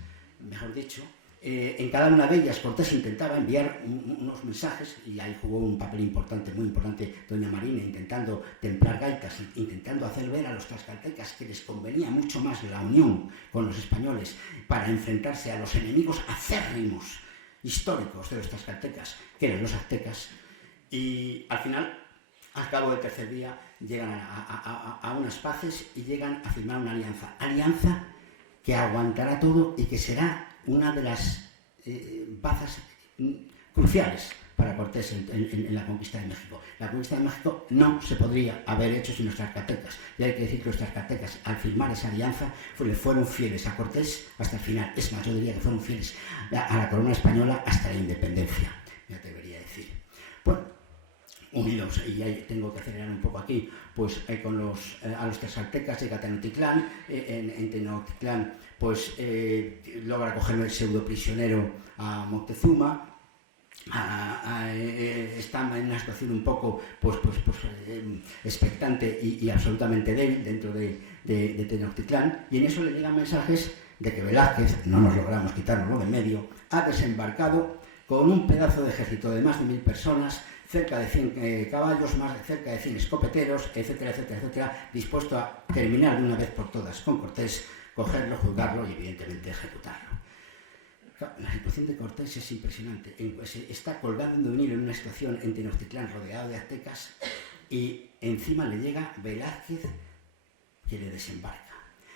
mejor dicho. En cada una de ellas Cortés intentaba enviar unos mensajes y ahí jugó un papel importante, muy importante, doña Marina, intentando templar gaitas, intentando hacer ver a los tlaxcaltecas que les convenía mucho más la unión con los españoles para enfrentarse a los enemigos acérrimos históricos de los tlaxcaltecas, que eran los aztecas, y al final, al cabo del 3er día, llegan a unas paces y llegan a firmar una alianza que aguantará todo y que será una de las bazas cruciales para Cortés en la conquista de México. La conquista de México no se podría haber hecho sin los tlaxcaltecas, y hay que decir que los tlaxcaltecas, al firmar esa alianza, fueron fieles a Cortés hasta el final. Es más, yo diría que fueron fieles a la corona española hasta la independencia, me atrevería a decir. Bueno, unidos, y ahí tengo que acelerar un poco aquí, pues a los tlaxcaltecas llega a Tenochtitlán. En Tenochtitlán pues logra coger el pseudo prisionero a Moctezuma. Está en una situación un poco expectante y absolutamente débil dentro de Tenochtitlán, y en eso le llegan mensajes de que Velázquez, no nos logramos quitarlo de en medio, ha desembarcado con un pedazo de ejército de más de 1000 personas, cerca de 100 caballos, cerca de 100 escopeteros, etcétera, etcétera, etcétera, dispuesto a terminar de una vez por todas con Cortés, cogerlo, juzgarlo y evidentemente ejecutarlo. La situación de Cortés es impresionante. Está colgando de un hilo en una situación en Tenochtitlán rodeado de aztecas, y encima le llega Velázquez, que le desembarca.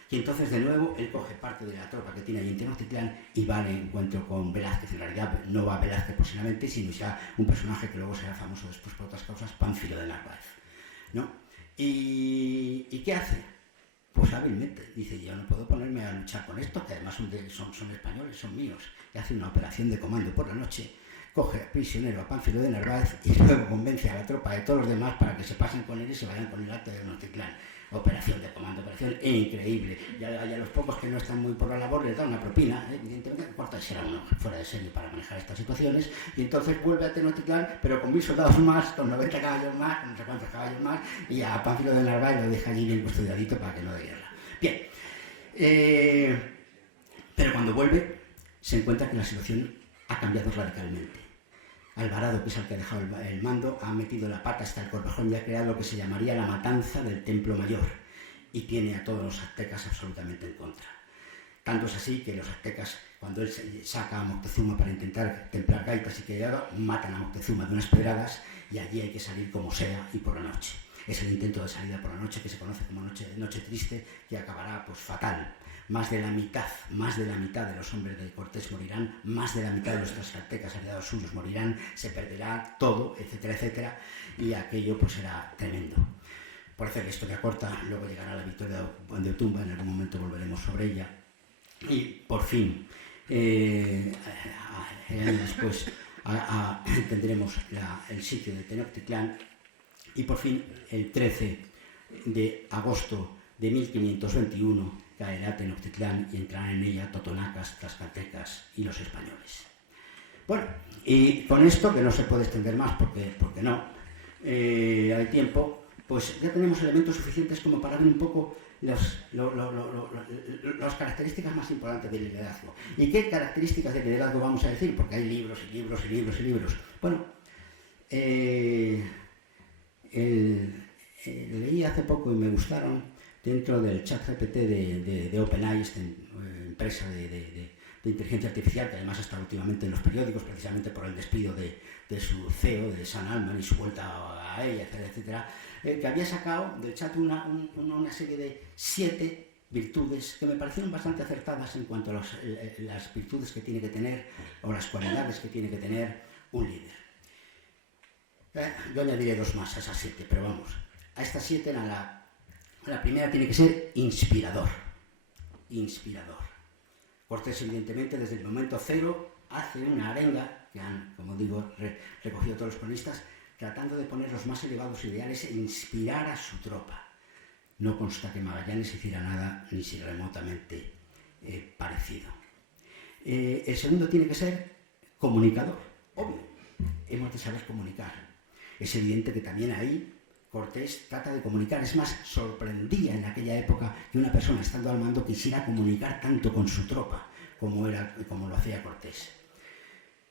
Y entonces de nuevo él coge parte de la tropa que tiene ahí en Tenochtitlán y va al encuentro con Velázquez. En realidad no va Velázquez personalmente, sino ya un personaje que luego será famoso después por otras causas, Pánfilo de Narváez, ¿no? ¿Y qué hace? Pues hábilmente, dice, yo no puedo ponerme a luchar con esto, que además son españoles, son míos. Y hace una operación de comando por la noche, coge prisionero a Pánfilo de Narváez y luego convence a la tropa de todos los demás para que se pasen con él y se vayan con el acto de Tenochtitlán. Operación de comando, operación increíble. Ya a los pocos que no están muy por la labor les da una propina, evidentemente, Cortés será uno fuera de serie para manejar estas situaciones, y entonces vuelve a Tenochtitlán, pero con 1000 soldados más, con 90 caballos más, con no sé cuántos caballos más, y a Pánfilo de Narváez lo deja allí bien custodiadito para que no dé guerra. Bien, pero cuando vuelve se encuentra que la situación ha cambiado radicalmente. Alvarado, que es el que ha dejado el mando, ha metido la pata hasta el Corvejón y ha creado lo que se llamaría la matanza del Templo Mayor, y tiene a todos los aztecas absolutamente en contra. Tanto es así que los aztecas, cuando él saca a Moctezuma para intentar templar gaitas y que matan a Moctezuma de unas pedradas, y allí hay que salir como sea y por la noche. Es el intento de salida por la noche que se conoce como noche triste, que acabará pues fatal. Más de la mitad de los hombres de Cortés morirán, más de la mitad de los tlaxcaltecas aliados suyos morirán, se perderá todo, etcétera, etcétera, y aquello pues será tremendo. Por hacer la historia corta, luego llegará la victoria de Otumba, en algún momento volveremos sobre ella, y por fin, años después, tendremos el sitio de Tenochtitlán, y por fin, el 13 de agosto de 1521, caerá Tenochtitlán y entrarán en ella totonacas, tlaxcaltecas y los españoles. Bueno, y con esto, que no se puede extender más porque no hay tiempo, pues ya tenemos elementos suficientes como para ver un poco las características más importantes del liderazgo. ¿Y qué características del liderazgo vamos a decir? Porque hay libros y libros y libros y libros. Bueno, leí hace poco y me gustaron, dentro del ChatGPT de OpenAI, esta empresa de inteligencia artificial, que además está últimamente en los periódicos, precisamente por el despido de su CEO, de Sam Altman, y su vuelta a ella, etcétera, etcétera, que había sacado del chat una serie de 7 virtudes que me parecieron bastante acertadas en cuanto a las virtudes que tiene que tener, o las cualidades que tiene que tener un líder. Yo añadiré 2 más a esas 7, pero vamos, a estas 7 la primera tiene que ser inspirador. Inspirador. Cortés, evidentemente, desde el momento cero, hace una arenga, que han, como digo, recogido todos los cronistas, tratando de poner los más elevados ideales e inspirar a su tropa. No consta que Magallanes hiciera nada ni si remotamente parecido. El segundo tiene que ser comunicador. Obvio, hemos de saber comunicar. Es evidente que también ahí Cortés trata de comunicar. Es más, sorprendía en aquella época que una persona estando al mando quisiera comunicar tanto con su tropa como lo hacía Cortés.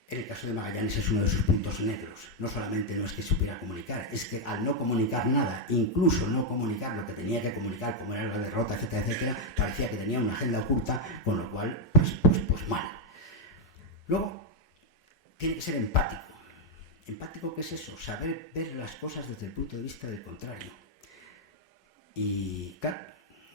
En el caso de Magallanes es uno de sus puntos negros. No solamente no es que supiera comunicar, es que al no comunicar nada, incluso no comunicar lo que tenía que comunicar, como era la derrota, etcétera, etcétera, parecía que tenía una agenda oculta, con lo cual, pues mal. Luego, tiene que ser empático. ¿Empático qué es eso? Saber ver las cosas desde el punto de vista del contrario. Y claro,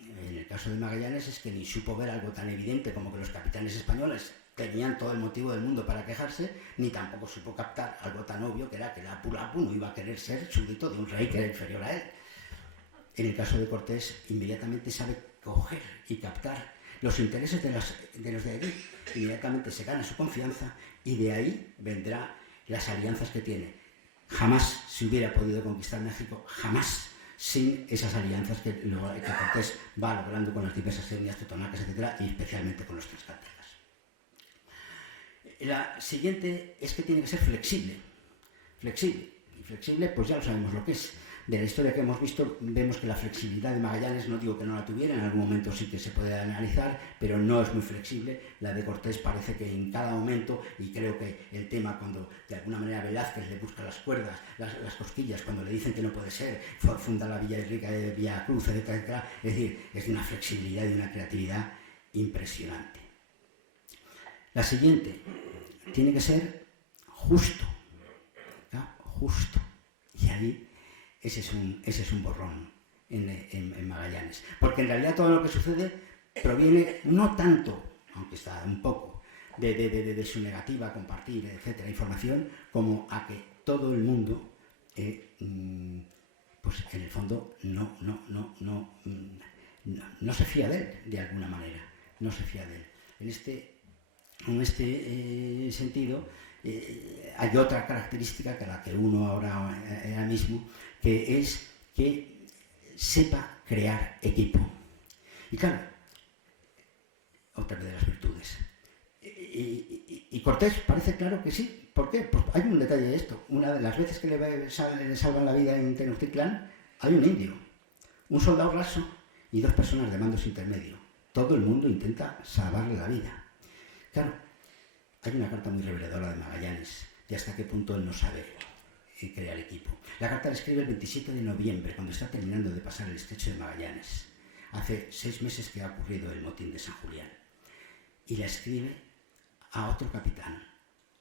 en el caso de Magallanes es que ni supo ver algo tan evidente como que los capitanes españoles tenían todo el motivo del mundo para quejarse, ni tampoco supo captar algo tan obvio que era que la Apu no iba a querer ser súbdito de un rey que era inferior a él. En el caso de Cortés, inmediatamente sabe coger y captar los intereses de los de allí, inmediatamente se gana su confianza y de ahí vendrá las alianzas que tiene. Jamás se hubiera podido conquistar México, jamás, sin esas alianzas que Cortés va logrando con las diversas etnias totonacas, etcétera, y especialmente con los tlaxcaltecas. La siguiente es que tiene que ser flexible. Flexible. Y flexible, pues ya lo sabemos lo que es. De la historia que hemos visto, vemos que la flexibilidad de Magallanes, no digo que no la tuviera, en algún momento sí que se puede analizar, pero no es muy flexible. La de Cortés parece que en cada momento, y creo que el tema cuando de alguna manera Velázquez le busca las cuerdas, las cosquillas, cuando le dicen que no puede ser, funda la Villa Rica de Villacruz, etcétera, etcétera, es decir, es de una flexibilidad y de una creatividad impresionante. La siguiente, tiene que ser justo, ¿no? Justo. Y ahí ese es un borrón en Magallanes. Porque en realidad todo lo que sucede proviene no tanto, aunque está un poco, de su negativa a compartir, etcétera, información, como a que todo el mundo pues en el fondo no se fía de él, de alguna manera, no se fía de él. En este sentido, hay otra característica que la que uno ahora mismo, que es que sepa crear equipo. Y claro, otra de las virtudes. Y Cortés parece claro que sí. ¿Por qué? Pues hay un detalle de esto. Una de las veces que le salvan la vida en Tenochtitlán, hay un indio, un soldado raso y 2 personas de mandos intermedio. Todo el mundo intenta salvarle la vida. Claro, hay una carta muy reveladora de Magallanes de hasta qué punto él no sabe crear equipo. La carta la escribe el 27 de noviembre, cuando está terminando de pasar el estrecho de Magallanes. Hace 6 meses que ha ocurrido el motín de San Julián. Y la escribe a otro capitán,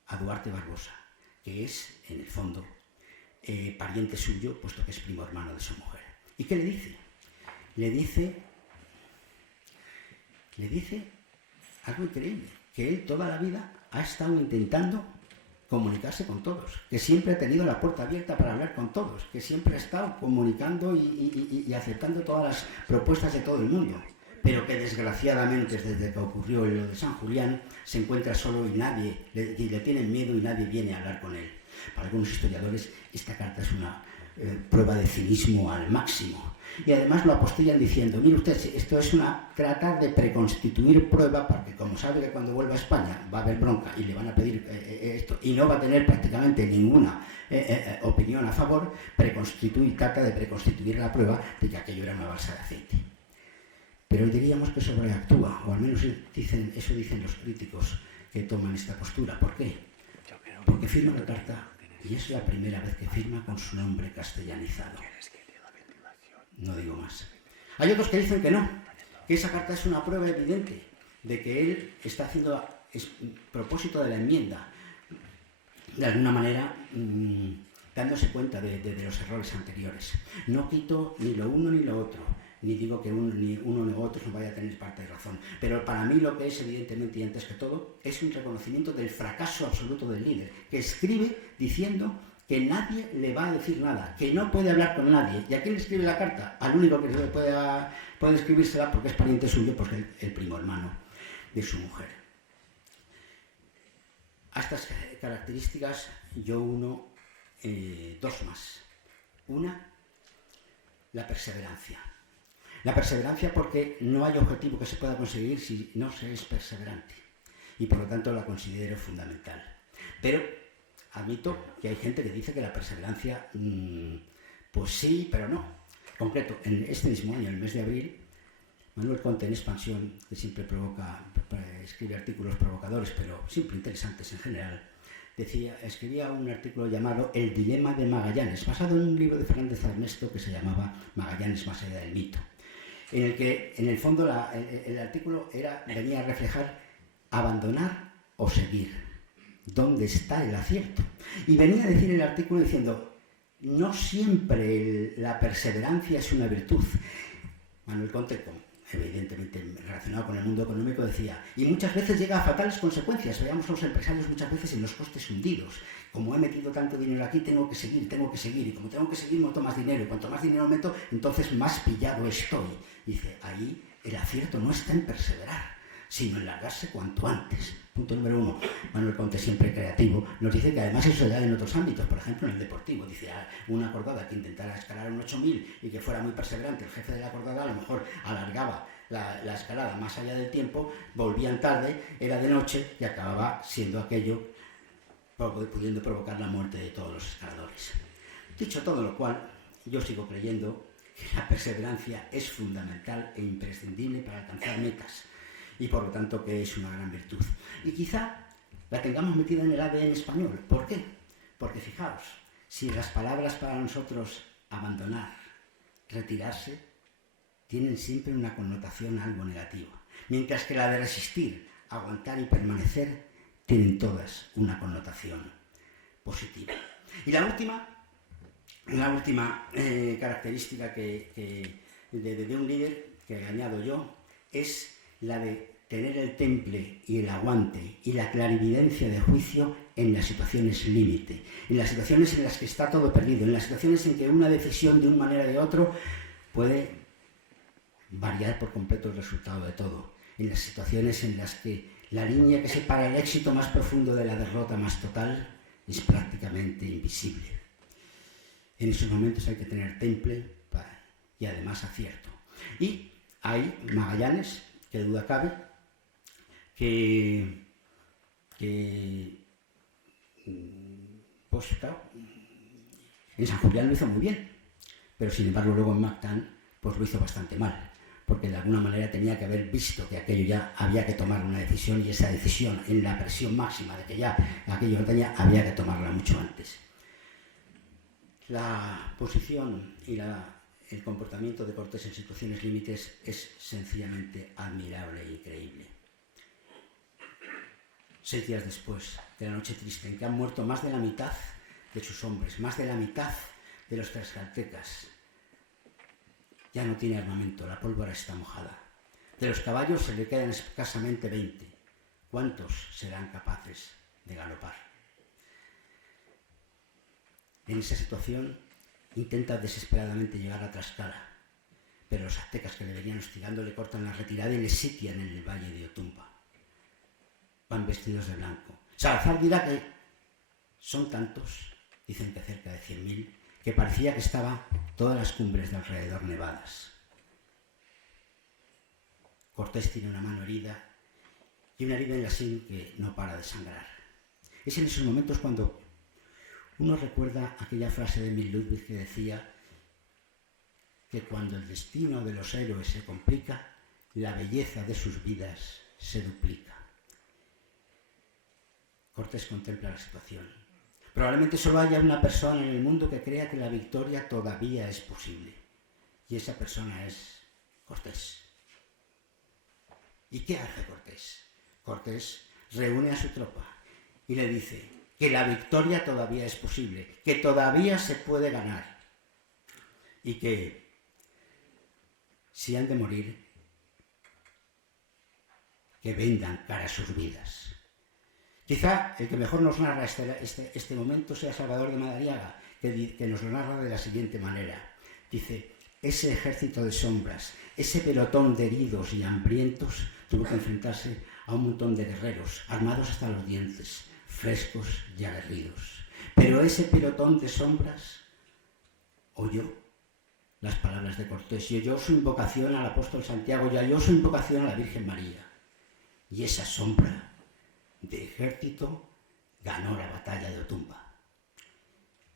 a Duarte Barbosa, que es, en el fondo, pariente suyo, puesto que es primo hermano de su mujer. ¿Y qué le dice? Le dice algo increíble, que él toda la vida ha estado intentando comunicarse con todos, que siempre ha tenido la puerta abierta para hablar con todos, que siempre ha estado comunicando y aceptando todas las propuestas de todo el mundo, pero que desgraciadamente desde que ocurrió lo de San Julián se encuentra solo y nadie le tienen miedo y nadie viene a hablar con él. Para algunos historiadores esta carta es una prueba de cinismo al máximo. Y además lo apostillan diciendo, mire usted, esto es tratar de preconstituir prueba, porque como sabe que cuando vuelva a España va a haber bronca y le van a pedir esto, y no va a tener prácticamente ninguna opinión a favor, trata de preconstituir la prueba de que aquello era una balsa de aceite. Pero diríamos que sobreactúa, o al menos eso dicen los críticos que toman esta postura. ¿Por qué? Porque firma la carta y es la primera vez que firma con su nombre castellanizado. No digo más. Hay otros que dicen que no, que esa carta es una prueba evidente de que él está haciendo propósito de la enmienda, de alguna manera dándose cuenta de los errores anteriores. No quito ni lo uno ni lo otro, ni digo que ni uno ni otro no vaya a tener parte de razón, pero para mí lo que es evidentemente y antes que todo es un reconocimiento del fracaso absoluto del líder, que escribe diciendo que nadie le va a decir nada, que no puede hablar con nadie. ¿Y a quién le escribe la carta? Al único que puede escribírsela, porque es pariente suyo, porque es el primo hermano de su mujer. A estas características yo uno 2 más. Una, la perseverancia. La perseverancia porque no hay objetivo que se pueda conseguir si no se es perseverante. Y por lo tanto la considero fundamental. Pero admito que hay gente que dice que la perseverancia, pues sí, pero no. En concreto, en este mismo año, en el mes de abril, Manuel Conte, en Expansión, que siempre escribe artículos provocadores, pero siempre interesantes en general, escribía un artículo llamado El dilema de Magallanes, basado en un libro de Fernández Ernesto que se llamaba Magallanes más allá del mito, en el que, en el fondo, el artículo venía a reflejar abandonar o seguir. ¿Dónde está el acierto? Y venía a decir el artículo diciendo, no siempre la perseverancia es una virtud. Manuel Conte, evidentemente relacionado con el mundo económico, decía, y muchas veces llega a fatales consecuencias. Veamos a los empresarios muchas veces en los costes hundidos. Como he metido tanto dinero aquí, tengo que seguir, y como tengo que seguir, meto más dinero, y cuanto más dinero meto, entonces más pillado estoy. Dice, ahí el acierto no está en perseverar, sino en largarse cuanto antes. Punto número 1. Manuel Conte, siempre creativo, nos dice que además eso se da en otros ámbitos, por ejemplo en el deportivo. Dice, una cordada que intentara escalar un 8000 y que fuera muy perseverante, el jefe de la cordada a lo mejor alargaba la escalada más allá del tiempo, volvían tarde, era de noche y acababa siendo aquello pudiendo provocar la muerte de todos los escaladores. Dicho todo lo cual, yo sigo creyendo que la perseverancia es fundamental e imprescindible para alcanzar metas, y por lo tanto que es una gran virtud. Y quizá la tengamos metida en el ADN español. ¿Por qué? Porque fijaos, si las palabras para nosotros abandonar, retirarse, tienen siempre una connotación algo negativa, mientras que la de resistir, aguantar y permanecer tienen todas una connotación positiva. Y la última característica de un líder que añado yo es la de tener el temple y el aguante y la clarividencia de juicio en las situaciones límite, en las situaciones en las que está todo perdido, en las situaciones en que una decisión de una manera o de otra puede variar por completo el resultado de todo, en las situaciones en las que la línea que separa el éxito más profundo de la derrota más total es prácticamente invisible. En esos momentos hay que tener temple y además acierto. Y hay Magallanes, que duda cabe, que pues claro, en San Julián lo hizo muy bien, pero sin embargo luego en Mactan pues lo hizo bastante mal, porque de alguna manera tenía que haber visto que aquello ya había que tomar una decisión, y esa decisión en la presión máxima de que ya aquello no tenía, había que tomarla mucho antes. La posición y el comportamiento de Cortés en situaciones límites es sencillamente admirable e increíble. 6 días después de la noche triste en que han muerto más de la mitad de sus hombres, más de la mitad de los tlaxcaltecas, ya no tiene armamento, la pólvora está mojada. De los caballos se le quedan escasamente 20. ¿Cuántos serán capaces de galopar? En esa situación intenta desesperadamente llegar a Tlaxcala, pero los aztecas que le venían hostigando le cortan la retirada y le sitian en el valle de Otumba. Van vestidos de blanco. Salazar dirá que son tantos, dicen que cerca de 100.000, que parecía que estaban todas las cumbres de alrededor nevadas. Cortés tiene una mano herida y una herida en la sien que no para de sangrar. Es en esos momentos cuando uno recuerda aquella frase de Emil Ludwig que decía que cuando el destino de los héroes se complica, la belleza de sus vidas se duplica. Cortés contempla la situación. Probablemente solo haya una persona en el mundo que crea que la victoria todavía es posible. Y esa persona es Cortés. ¿Y qué hace Cortés? Cortés reúne a su tropa y le dice que la victoria todavía es posible, que todavía se puede ganar y que si han de morir, que vendan cara a sus vidas. Quizá el que mejor nos narra este momento sea Salvador de Madariaga, que nos lo narra de la siguiente manera. Dice: ese ejército de sombras, ese pelotón de heridos y hambrientos tuvo que enfrentarse a un montón de guerreros, armados hasta los dientes, frescos y aguerridos. Pero ese pelotón de sombras oyó las palabras de Cortés y oyó su invocación al apóstol Santiago y oyó su invocación a la Virgen María. Y esa sombra de ejército ganó la batalla de Otumba.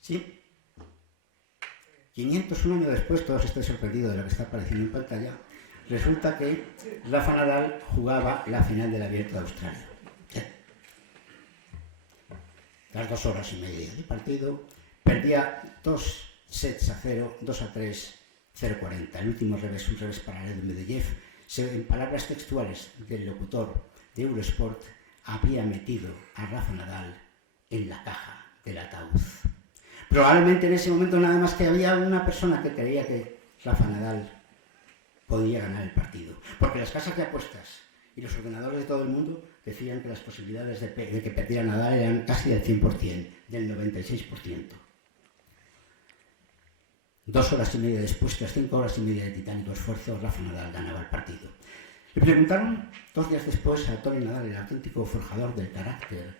Sí, 501 años después, todos estoy sorprendido de lo que está apareciendo en pantalla, resulta que Rafa Nadal jugaba la final del Abierto de Australia. ¿Sí? Las 2 horas y media de partido, perdía 2 sets a 0, 2-3, 0-40. El último revés, un revés paralelo de Medvedev, en palabras textuales del locutor de Eurosport, había metido a Rafa Nadal en la caja del ataúd. Probablemente en ese momento nada más que había una persona que creía que Rafa Nadal podía ganar el partido, porque las casas de apuestas y los ordenadores de todo el mundo decían que las posibilidades de que perdiera Nadal eran casi del 100%, del 96%. 2 horas y media después, tras 5 horas y media de titánico esfuerzo, Rafa Nadal ganaba el partido. Le preguntaron 2 días después a Tony Nadal, el auténtico forjador del carácter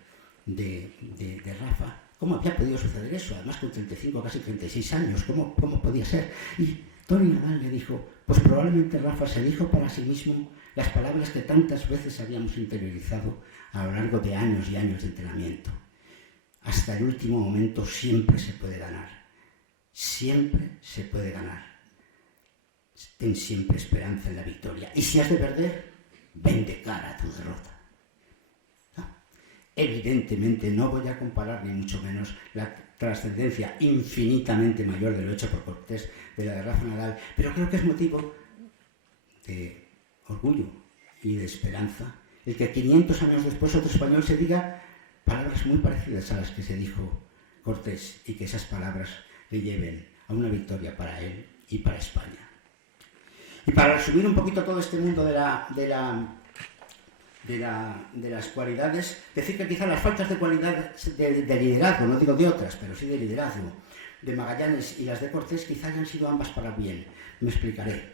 de Rafa, cómo había podido suceder eso, además con 35, casi 36 años, cómo podía ser. Y Tony Nadal le dijo, pues probablemente Rafa se dijo para sí mismo las palabras que tantas veces habíamos interiorizado a lo largo de años y años de entrenamiento. Hasta el último momento siempre se puede ganar. Siempre se puede ganar. Ten siempre esperanza en la victoria. Y si has de perder, ven de cara a tu derrota. ¿No? Evidentemente no voy a comparar ni mucho menos la trascendencia infinitamente mayor de lo hecho por Cortés de la de Rafa Nadal, pero creo que es motivo de orgullo y de esperanza el que 500 años después otro español se diga palabras muy parecidas a las que se dijo Cortés y que esas palabras le lleven a una victoria para él y para España. Y para resumir un poquito todo este mundo de la de las cualidades, decir que quizá las faltas de cualidad de liderazgo, no digo de otras, pero sí de liderazgo, de Magallanes y las de Cortés quizá hayan sido ambas para bien. Me explicaré.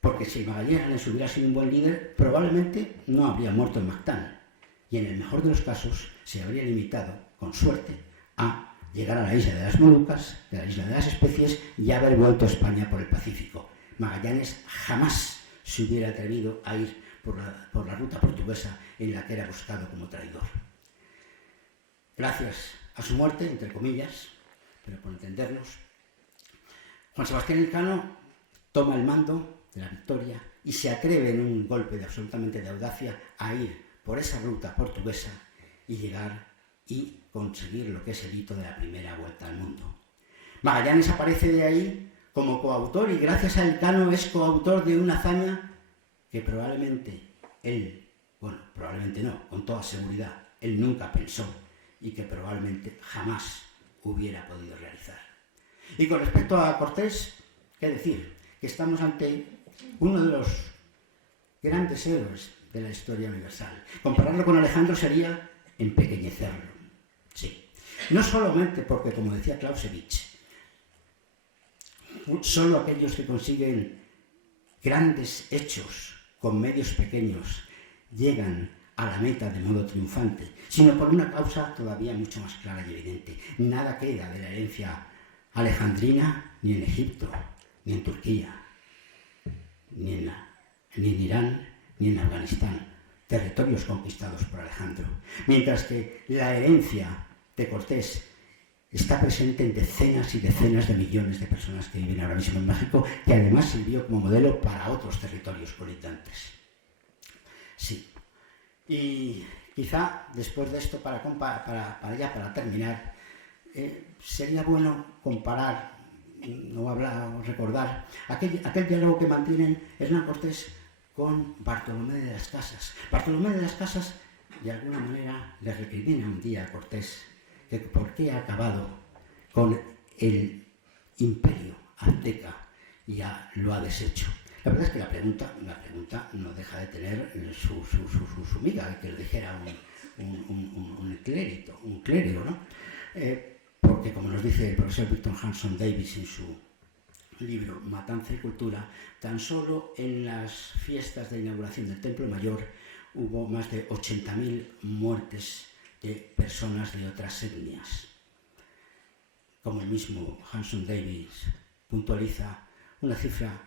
Porque si Magallanes hubiera sido un buen líder, probablemente no habría muerto en Mactán. Y en el mejor de los casos se habría limitado, con suerte, a llegar a la isla de las Molucas, de la isla de las Especies y haber vuelto a España por el Pacífico. Magallanes jamás se hubiera atrevido a ir por la ruta portuguesa en la que era buscado como traidor. Gracias a su muerte, entre comillas, pero por entendernos, Juan Sebastián Elcano toma el mando de la victoria y se atreve en un golpe absolutamente de audacia a ir por esa ruta portuguesa y llegar y conseguir lo que es el hito de la primera vuelta al mundo. Magallanes aparece de ahí como coautor y gracias a Elcano es coautor de una hazaña que probablemente él, bueno, probablemente no, con toda seguridad, él nunca pensó y que probablemente jamás hubiera podido realizar. Y con respecto a Cortés, ¿qué decir? Que estamos ante uno de los grandes héroes de la historia universal. Compararlo con Alejandro sería empequeñecerlo. Sí. No solamente porque, como decía Clausewitz, solo aquellos que consiguen grandes hechos con medios pequeños llegan a la meta de modo triunfante, sino por una causa todavía mucho más clara y evidente. Nada queda de la herencia alejandrina ni en Egipto, ni en Turquía, ni en Irán, ni en Afganistán, territorios conquistados por Alejandro. Mientras que la herencia de Cortés está presente en decenas y decenas de millones de personas que viven ahora mismo en México, que además sirvió como modelo para otros territorios colindantes. Sí. Y quizá después de esto, para terminar, sería bueno comparar o recordar aquel diálogo que mantienen Hernán Cortés con Bartolomé de las Casas. Bartolomé de las Casas, de alguna manera, le recrimina un día a Cortés que por qué ha acabado con el imperio azteca y ya lo ha deshecho. La verdad es que la pregunta no deja de tener su miga, que le dijera un clérigo, ¿no? Porque, como nos dice el profesor Victor Hanson Davis en su libro Matanza y Cultura, tan solo en las fiestas de inauguración del Templo Mayor hubo más de 80.000 muertes de personas de otras etnias. Como el mismo Hanson Davis puntualiza, una cifra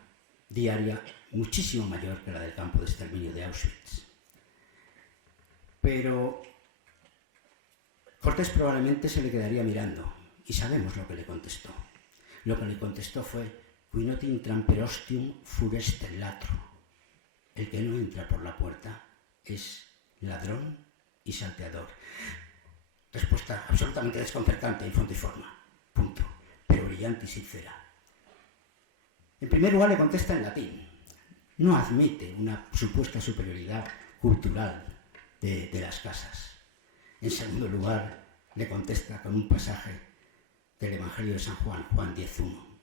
diaria muchísimo mayor que la del campo de exterminio de Auschwitz. Pero Cortés probablemente se le quedaría mirando, y sabemos lo que le contestó. Lo que le contestó fue: qui not intram per ostium furest latro. El que no entra por la puerta es ladrón y salteador. Respuesta absolutamente desconcertante en fondo y forma. Punto. Pero brillante y sincera. En primer lugar le contesta en latín. No admite una supuesta superioridad cultural de las casas. En segundo lugar le contesta con un pasaje del Evangelio de San Juan, Juan 10:1.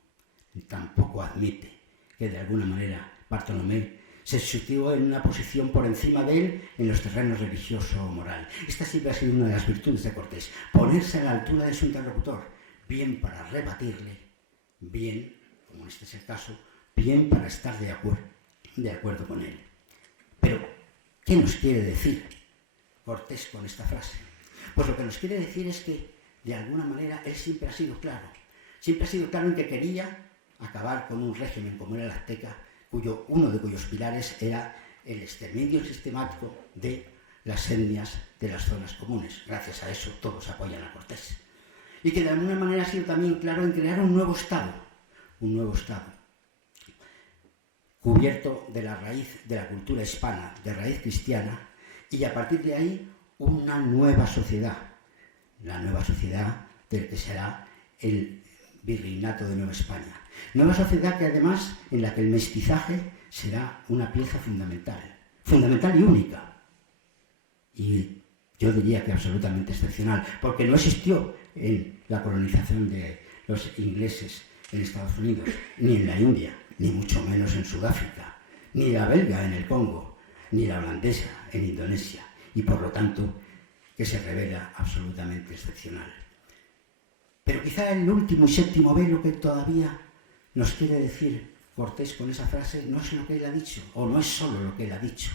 Tampoco admite que de alguna manera Bartolomé se situó en una posición por encima de él en los terrenos religioso o moral. Esta siempre ha sido una de las virtudes de Cortés, ponerse a la altura de su interlocutor, bien para rebatirle, bien, como este es el caso, bien para estar de acuerdo con él. Pero, ¿qué nos quiere decir Cortés con esta frase? Pues lo que nos quiere decir es que, de alguna manera, él siempre ha sido claro. Siempre ha sido claro en que quería acabar con un régimen como era el azteca, uno de cuyos pilares era el exterminio sistemático de las etnias de las zonas comunes. Gracias a eso todos apoyan a Cortés. Y que de alguna manera ha sido también claro en crear un nuevo Estado, cubierto de la raíz de la cultura hispana, de raíz cristiana, y a partir de ahí una nueva sociedad, la nueva sociedad del que será el virreinato de Nueva España. Nueva sociedad que además en la que el mestizaje será una pieza fundamental y única. Y yo diría que absolutamente excepcional, porque no existió en la colonización de los ingleses en Estados Unidos, ni en la India, ni mucho menos en Sudáfrica, ni la belga en el Congo, ni la holandesa en Indonesia, y por lo tanto que se revela absolutamente excepcional. Pero quizá el último y séptimo velo que todavía nos quiere decir Cortés con esa frase no es lo que él ha dicho, o no es solo lo que él ha dicho,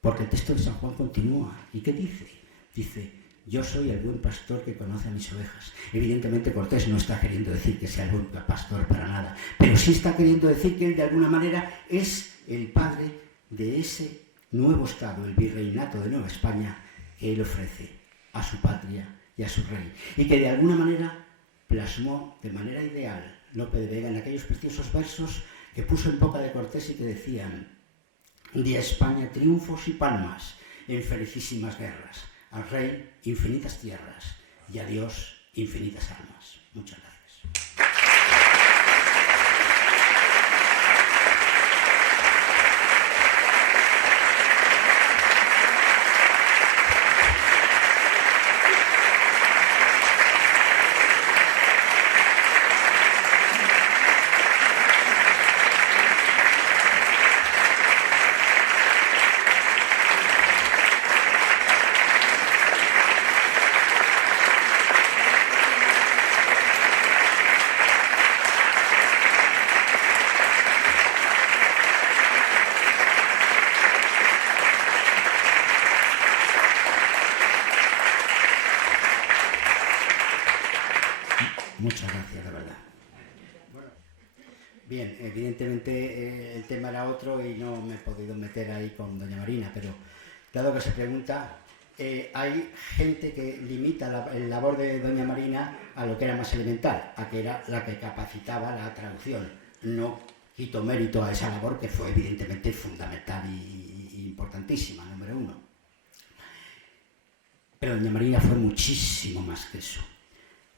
porque el texto de San Juan continúa. ¿Y qué dice? Dice: yo soy el buen pastor que conoce a mis ovejas. Evidentemente Cortés no está queriendo decir que sea el buen pastor para nada, pero sí está queriendo decir que él de alguna manera es el padre de ese nuevo Estado, el virreinato de Nueva España, que él ofrece a su patria y a su rey, y que de alguna manera plasmó de manera ideal Lope de Vega en aquellos preciosos versos que puso en boca de Cortés y que decían: di a España triunfos y palmas en felicísimas guerras, al rey infinitas tierras y a Dios infinitas almas. Muchas gracias. Muchas gracias, de verdad. Bien, evidentemente el tema era otro y no me he podido meter ahí con doña Marina, pero dado que se pregunta, hay gente que limita la labor de doña Marina a lo que era más elemental, a que era la que capacitaba la traducción. No quito mérito a esa labor, que fue evidentemente fundamental y importantísima, número uno. Pero doña Marina fue muchísimo más que eso.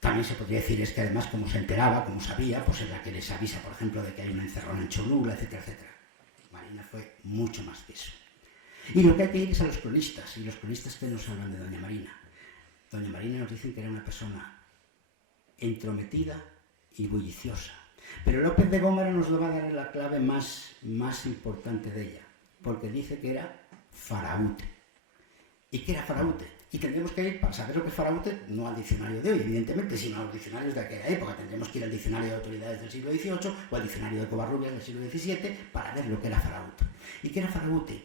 También se podría decir es que además, como se enteraba, como sabía, pues es la que les avisa, por ejemplo, de que hay una encerrona en Cholula, etcétera, etcétera. Marina fue mucho más que eso. Y lo que hay que ir es a los cronistas, y los cronistas que nos hablan de doña Marina. Doña Marina nos dicen que era una persona entrometida y bulliciosa. Pero López de Gómara nos lo va a dar en la clave más importante de ella, porque dice que era faraute. ¿Y qué era faraute? Y tendremos que ir, para saber lo que es faraute, no al diccionario de hoy, evidentemente, sino a los diccionarios de aquella época. Tendremos que ir al diccionario de autoridades del siglo XVIII o al diccionario de Covarrubias del siglo XVII para ver lo que era faraute. ¿Y qué era faraute?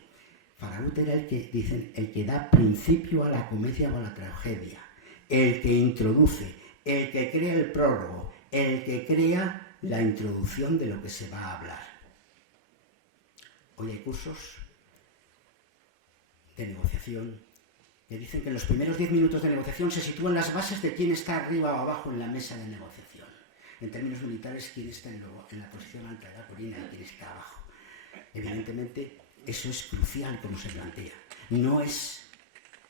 Faraute era el que, dicen, el que da principio a la comedia o a la tragedia, el que introduce, el que crea el prólogo, el que crea la introducción de lo que se va a hablar. Hoy hay cursos de negociación que dicen que en los primeros 10 minutos de negociación se sitúan las bases de quién está arriba o abajo en la mesa de negociación. En términos militares, quién está en la posición alta de la colina y quién está abajo. Evidentemente, eso es crucial como se plantea. No es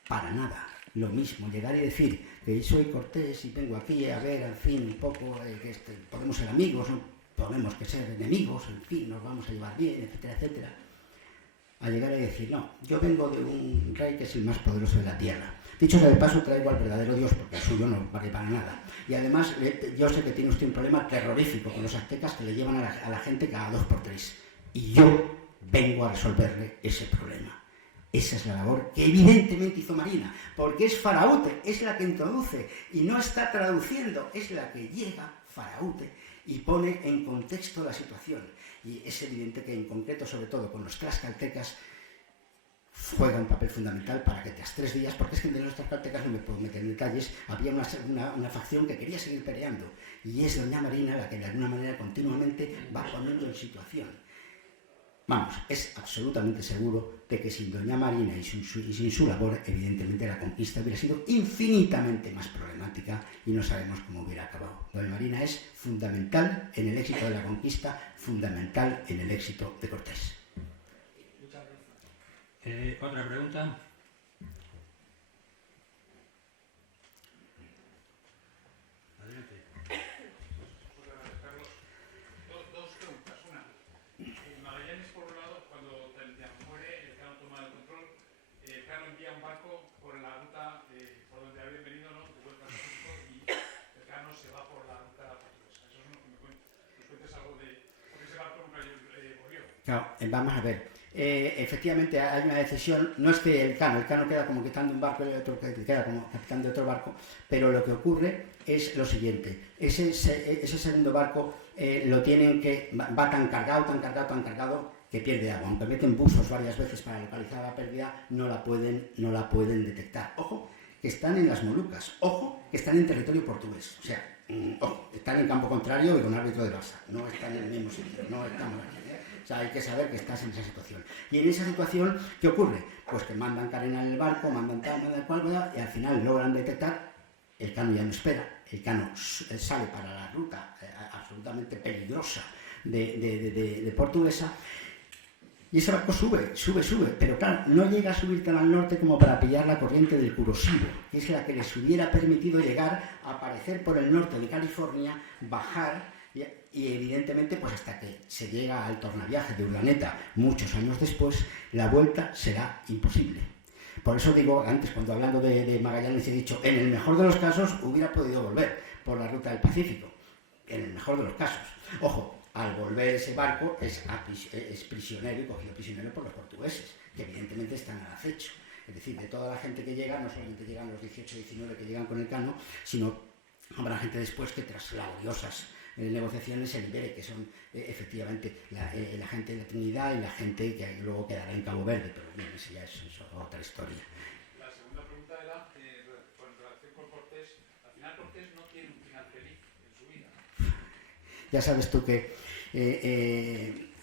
para nada lo mismo llegar y decir que soy Cortés y vengo aquí a ver, al fin, un poco, que podemos ser amigos, no podemos que ser enemigos, en fin, nos vamos a llevar bien, etcétera, etcétera. A llegar a decir, no, yo vengo de un rey que es el más poderoso de la tierra. Dicho sea de paso, traigo al verdadero Dios, porque el suyo no vale para nada. Y además, yo sé que tiene usted un problema terrorífico con los aztecas que le llevan a la gente cada 2 por 3. Y yo vengo a resolverle ese problema. Esa es la labor que evidentemente hizo Marina, porque es faraute, es la que introduce y no está traduciendo, es la que llega faraute y pone en contexto la situación. Y es evidente que en concreto, sobre todo con los tlaxcaltecas, juega un papel fundamental para que tras 3 días, porque es que de los tlaxcaltecas no me puedo meter en detalles, había una facción que quería seguir peleando, y es doña Marina la que de alguna manera continuamente va poniendo en situación. Vamos, es absolutamente seguro de que sin doña Marina y sin su labor, evidentemente la conquista hubiera sido infinitamente más problemática y no sabemos cómo hubiera acabado. Doña Marina es fundamental en el éxito de la conquista, fundamental en el éxito de Cortés. ¿Otra pregunta? Claro, vamos a ver, efectivamente hay una decisión, no es que el cano queda como quitando un barco y el otro queda como capitán de otro barco, pero lo que ocurre es lo siguiente: ese segundo barco lo tienen que, va tan cargado que pierde agua. Aunque meten buzos varias veces para localizar la pérdida, no la pueden detectar. Ojo, que están en las Molucas, ojo, que están en territorio portugués, o sea, ojo, están en campo contrario y con árbitro de Barça, no están en el mismo sitio, no estamos aquí. O sea, hay que saber que estás en esa situación. Y en esa situación, ¿qué ocurre? Pues que mandan carenar el barco, mandan cual, y al final logran detectar. El cano ya no espera, el cano sale para la ruta absolutamente peligrosa de Portuguesa, y ese barco sube, pero claro, no llega a subir tan al norte como para pillar la corriente del Kuroshio, que es la que les hubiera permitido llegar a aparecer por el norte de California, bajar, y evidentemente pues hasta que se llega al tornaviaje de Urdaneta muchos años después, la vuelta será imposible. Por eso digo, antes cuando hablando de Magallanes he dicho, en el mejor de los casos hubiera podido volver por la ruta del Pacífico, en el mejor de los casos. Ojo, al volver ese barco es prisionero y cogido prisionero por los portugueses, que evidentemente están al acecho. Es decir, de toda la gente que llega, no solamente llegan los 18 y 19 que llegan con el cano, sino habrá gente después que tras laboriosas negociaciones se libere, que son efectivamente la gente de la Trinidad y la gente que luego quedará en Cabo Verde, pero bien, eso ya es otra historia. La segunda pregunta era, con relación con Cortés, al final Cortés no tiene un final feliz en su vida. Ya sabes tú que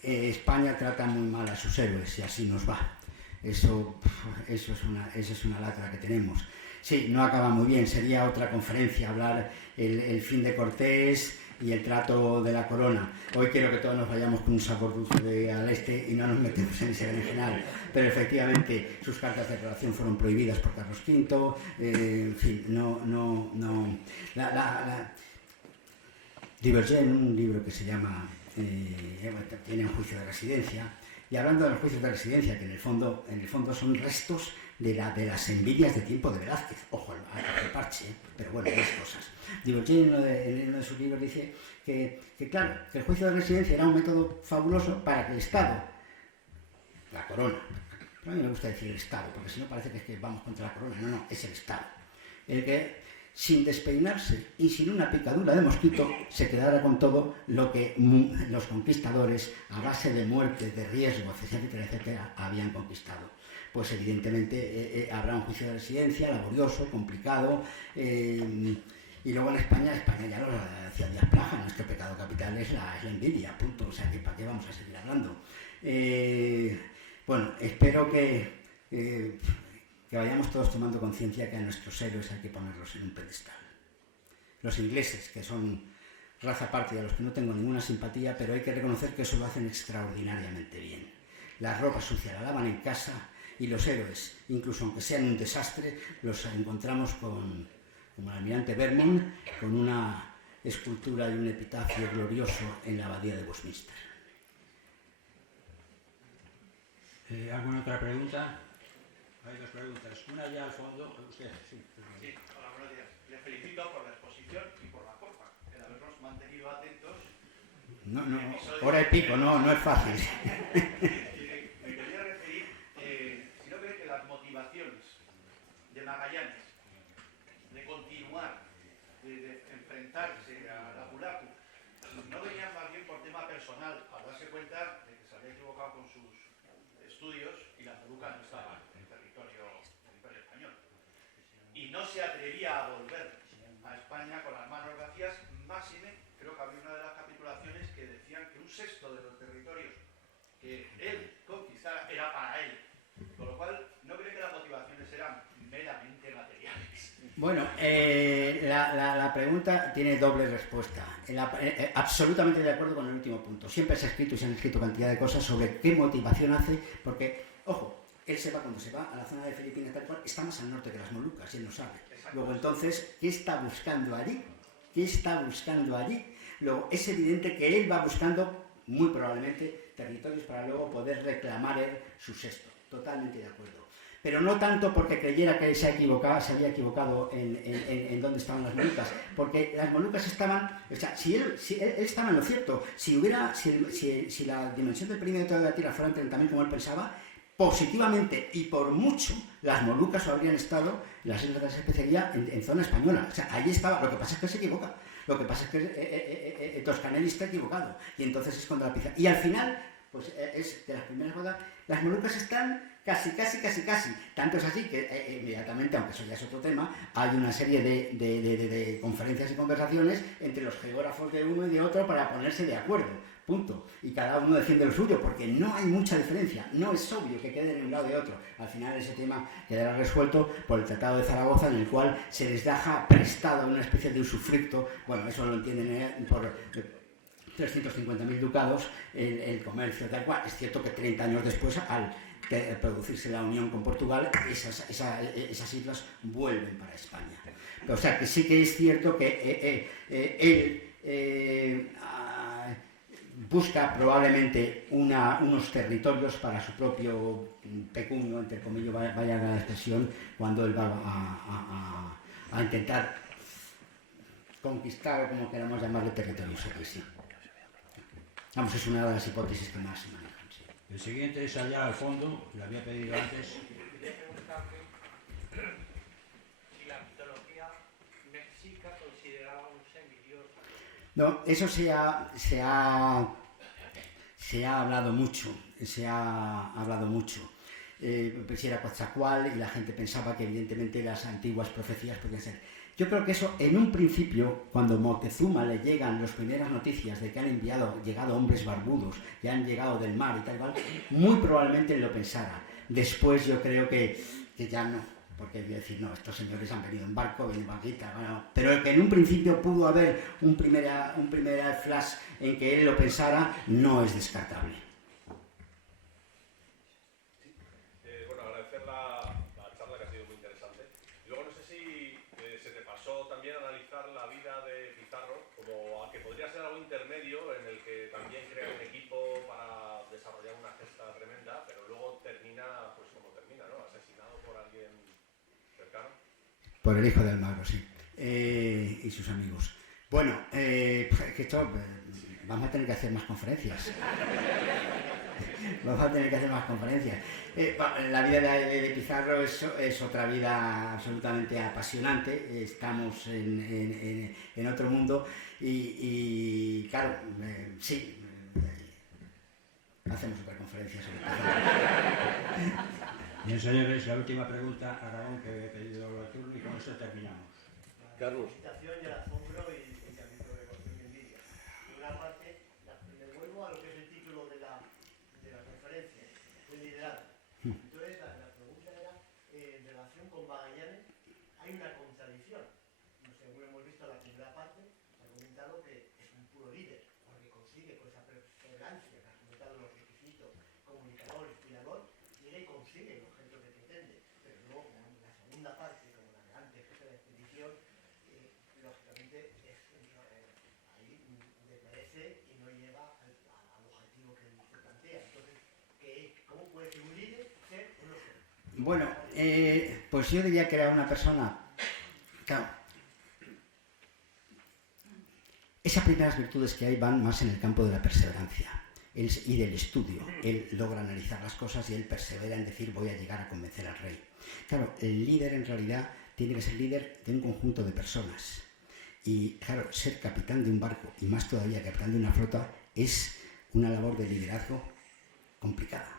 España trata muy mal a sus héroes y así nos va. Eso es una lacra que tenemos. Sí, no acaba muy bien, sería otra conferencia hablar el fin de Cortés y el trato de la corona. Hoy quiero que todos nos vayamos con un sabor dulce al este y no nos metemos en ese berenjenal, pero efectivamente sus cartas de relación fueron prohibidas por Carlos V, en fin, Divergent, un libro que se llama tiene un juicio de residencia, y hablando de los juicios de residencia, que en el fondo son restos de las envidias de tiempo de Velázquez, ojo al parche, pero bueno, las cosas. Divergent en uno de sus libros dice que claro, que el juicio de residencia era un método fabuloso para que el Estado, la corona, pero a mí me gusta decir el Estado, porque si no parece que es que vamos contra la corona, no, es el Estado, el que sin despeinarse y sin una picadura de mosquito se quedara con todo lo que los conquistadores, a base de muertes, de riesgos, etcétera, habían conquistado. Pues evidentemente habrá un juicio de residencia laborioso, complicado, y luego en España ya lo decía Díaz Plaja, nuestro pecado capital es la envidia, punto. O sea, que ¿para qué vamos a seguir hablando? Bueno, espero que vayamos todos tomando conciencia que a nuestros héroes hay que ponerlos en un pedestal. Los ingleses, que son raza aparte de los que no tengo ninguna simpatía, pero hay que reconocer que eso lo hacen extraordinariamente bien. La ropa sucia la lavan en casa, y los héroes, incluso aunque sean un desastre, los encontramos como el almirante Vermont, con una escultura y un epitafio glorioso en la abadía de Westminster. ¿Alguna otra pregunta? Hay dos preguntas. Una ya al fondo. Usted, sí. Sí, hola, buenos días. Les felicito por la exposición y por la copa, el habernos mantenido atentos. No, hora y pico, no es fácil. Me quería referir, si no cree que las motivaciones de Magallanes de continuar, de enfrentarse a la Pulacu, no venían más bien por tema personal, al darse cuenta de que se había equivocado con sus estudios y la Moluca no estaba en el territorio español. Y no se atrevía a volver a España con las manos vacías, máxime, creo que había una de las capitulaciones que decían que un sexto de los territorios que él conquistara era para él. Con lo cual, no creo que las motivaciones eran meramente materiales. Bueno, la pregunta tiene doble respuesta. Absolutamente de acuerdo con el último punto. Siempre se ha escrito y se han escrito cantidad de cosas sobre qué motivación hace, porque, ojo, él se va cuando se va a la zona de Filipinas, tal cual, está más al norte que las Molucas, y él lo sabe. Exacto. Luego, entonces, ¿qué está buscando allí? ¿Qué está buscando allí? Luego, es evidente que él va buscando, muy probablemente, territorios para luego poder reclamar él su sexto. Totalmente de acuerdo. pero no tanto porque creyera que se había equivocado en dónde estaban las Molucas, porque las Molucas estaban, o sea, si él estaba en lo cierto, si la dimensión del perímetro de la Tierra fuera 30.000 como él pensaba, positivamente y por mucho las Molucas habrían estado, las islas de la especialidad, en zona española. O sea, ahí estaba. Lo que pasa es que se equivoca. Lo que pasa es que Toscanelli está equivocado. Y entonces es contra la pizarra. Y al final, pues es de las primeras bodas, las Molucas están casi. Tanto es así que inmediatamente, aunque eso ya es otro tema, hay una serie de conferencias y conversaciones entre los geógrafos de uno y de otro para ponerse de acuerdo. Punto. Y cada uno defiende lo suyo, porque no hay mucha diferencia, no es obvio que queden en un lado de otro. Al final ese tema quedará resuelto por el Tratado de Zaragoza, en el cual se les deja prestado una especie de usufructo, bueno, eso lo entienden por 350.000 ducados, el comercio, tal cual. Es cierto que 30 años después, al producirse la unión con Portugal, esas islas vuelven para España. O sea, que sí que es cierto que él busca probablemente unos territorios para su propio pecunio, entre comillas, vaya la expresión, cuando él va a intentar conquistar, o como queramos llamarle, territorios aquí, sí. Vamos, es una de las hipótesis que más se manejan. Sí. El siguiente es allá al fondo, lo había pedido antes. Quería preguntarle si la mitología mexica consideraba un semidios. No, eso se ha hablado mucho, pues era Coatzacoalcos y la gente pensaba que evidentemente las antiguas profecías podían ser. Yo creo que eso, en un principio, cuando Moctezuma le llegan las primeras noticias de que han llegado hombres barbudos, que han llegado del mar y tal, muy probablemente lo pensara. Después yo creo que ya no. Porque decir, no, estos señores han venido en barco, vienen barquita, bueno, pero que en un principio pudo haber un primer flash en que él lo pensara, no es descartable. Bueno, agradecer la charla, que ha sido muy interesante. Y luego no sé si se te pasó también analizar la vida de Pizarro como a que podría ser algo intermedio en el que también crea un equipo para desarrollar una gesta tremenda, pero luego termina pues como termina, ¿no? Asesinado por alguien cercano. Por el hijo del Magro, sí. Y sus amigos. Bueno, que esto, vamos a tener que hacer más conferencias. La vida de Pizarro es otra vida absolutamente apasionante. Estamos en otro mundo y claro, sí, hacemos otra conferencia sobre Pizarro. Bien, señores, la última pregunta a Ramón, que he pedido el turno, y con eso terminamos. Carlos. La excitación y el asombro y el ámbito de envidia. Y una parte, me vuelvo a lo que es el título de la conferencia, el liderazgo. Entonces, la pregunta era, en relación con Magallanes, hay una contradicción. Según hemos visto en la primera parte, se ha comentado que es un puro líder, porque consigue con esa perseverancia, que ha comentado los requisitos, comunicador, inspirador, llega y consigue el objeto que pretende. Pero luego, en la segunda parte, como la de antes, que es la expedición, lógicamente ahí demerece y no lleva al objetivo que se plantea. Entonces, ¿cómo puede ser un líder ser o no ser? Bueno, pues yo diría que era una persona, claro, esas primeras virtudes que hay van más en el campo de la perseverancia y del estudio. Él logra analizar las cosas y él persevera en decir voy a llegar a convencer al rey. Claro, el líder en realidad tiene que ser líder de un conjunto de personas. Y claro, ser capitán de un barco, y más todavía capitán de una flota, es una labor de liderazgo complicada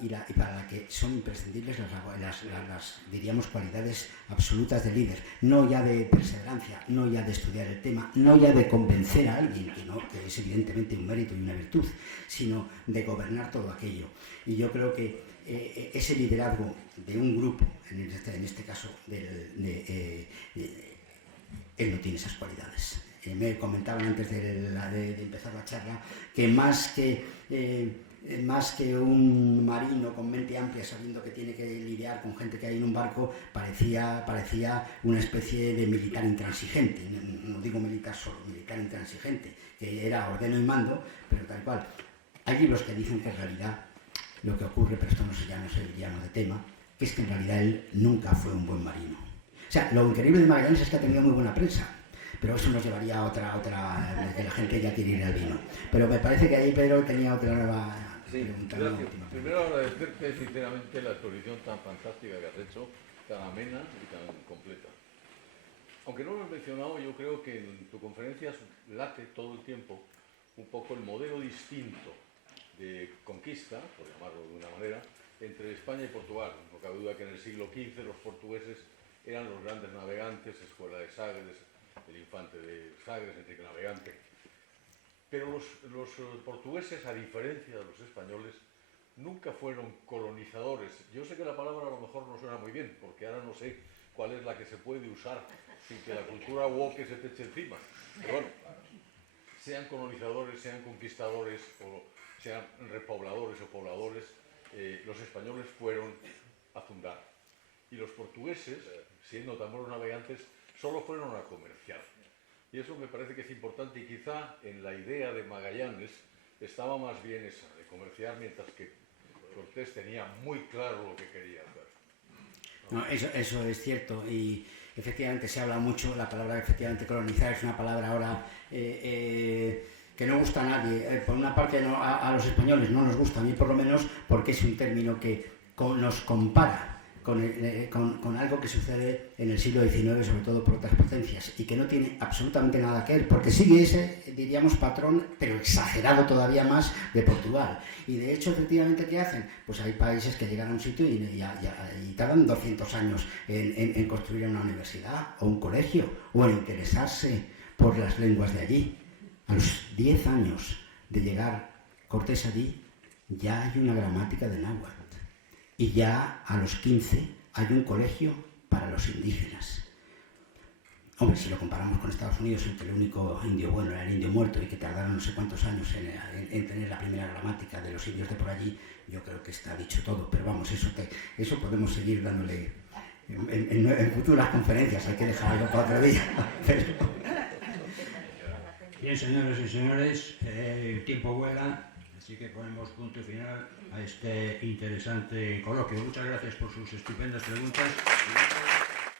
y para la que son imprescindibles las diríamos, cualidades absolutas de líder. No ya de perseverancia, no ya de estudiar el tema, no ya de convencer a alguien, que es evidentemente un mérito y una virtud, sino de gobernar todo aquello. Y yo creo que ese liderazgo de un grupo, en este caso, él no tiene esas cualidades. Me comentaban antes de empezar la charla que más que un marino con mente amplia sabiendo que tiene que lidiar con gente que hay en un barco, parecía una especie de militar intransigente. No digo militar solo, militar intransigente, que era ordeno y mando, pero tal cual. Hay libros que dicen que en realidad lo que ocurre, pero esto ya no sé, ya no de tema, que es que en realidad él nunca fue un buen marino. O sea, lo increíble de Magallanes es que ha tenido muy buena prensa, pero eso nos llevaría a otra, que la gente ya quiere ir al vino. Pero me parece que ahí Pedro tenía otra nueva pregunta. Gracias. Primero agradecerte sinceramente la exposición tan fantástica que has hecho, tan amena y tan completa. Aunque no lo he mencionado, yo creo que en tu conferencia late todo el tiempo un poco el modelo distinto de conquista, por llamarlo de una manera, entre España y Portugal. No cabe duda que en el siglo XV los portugueses eran los grandes navegantes, Escuela de Sagres, el infante de Sagres, Enrique Navegante. Pero los portugueses, a diferencia de los españoles, nunca fueron colonizadores. Yo sé que la palabra a lo mejor no suena muy bien, porque ahora no sé cuál es la que se puede usar sin que la cultura woke se te eche encima. Pero bueno, sean colonizadores, sean conquistadores, o sean repobladores o pobladores, los españoles fueron a fundar. Y los portugueses, siendo tan buenos navegantes, solo fueron a comerciar. Y eso me parece que es importante, y quizá en la idea de Magallanes estaba más bien esa, de comerciar, mientras que Cortés tenía muy claro lo que quería hacer. No, eso es cierto, y efectivamente se habla mucho, la palabra efectivamente colonizar es una palabra ahora que no gusta a nadie. Por una parte a los españoles no nos gusta, a mí por lo menos, porque es un término que nos compara con algo que sucede en el siglo XIX, sobre todo por otras potencias, y que no tiene absolutamente nada que ver, porque sigue ese, diríamos, patrón, pero exagerado todavía más, de Portugal. Y de hecho, efectivamente, ¿qué hacen? Pues hay países que llegan a un sitio y tardan 200 años en construir una universidad o un colegio, o en interesarse por las lenguas de allí. A los 10 años de llegar Cortés allí, ya hay una gramática de náhuatl. Y ya a los 15 hay un colegio para los indígenas. Hombre, si lo comparamos con Estados Unidos, en que el único indio bueno era el indio muerto y que tardaron no sé cuántos años en tener la primera gramática de los indios de por allí, yo creo que está dicho todo. Pero vamos, eso podemos seguir dándole en futuras conferencias, hay que dejar algo para otro día. Bien, señoras y señores, el tiempo vuela. Así que ponemos punto final a este interesante coloquio. Muchas gracias por sus estupendas preguntas.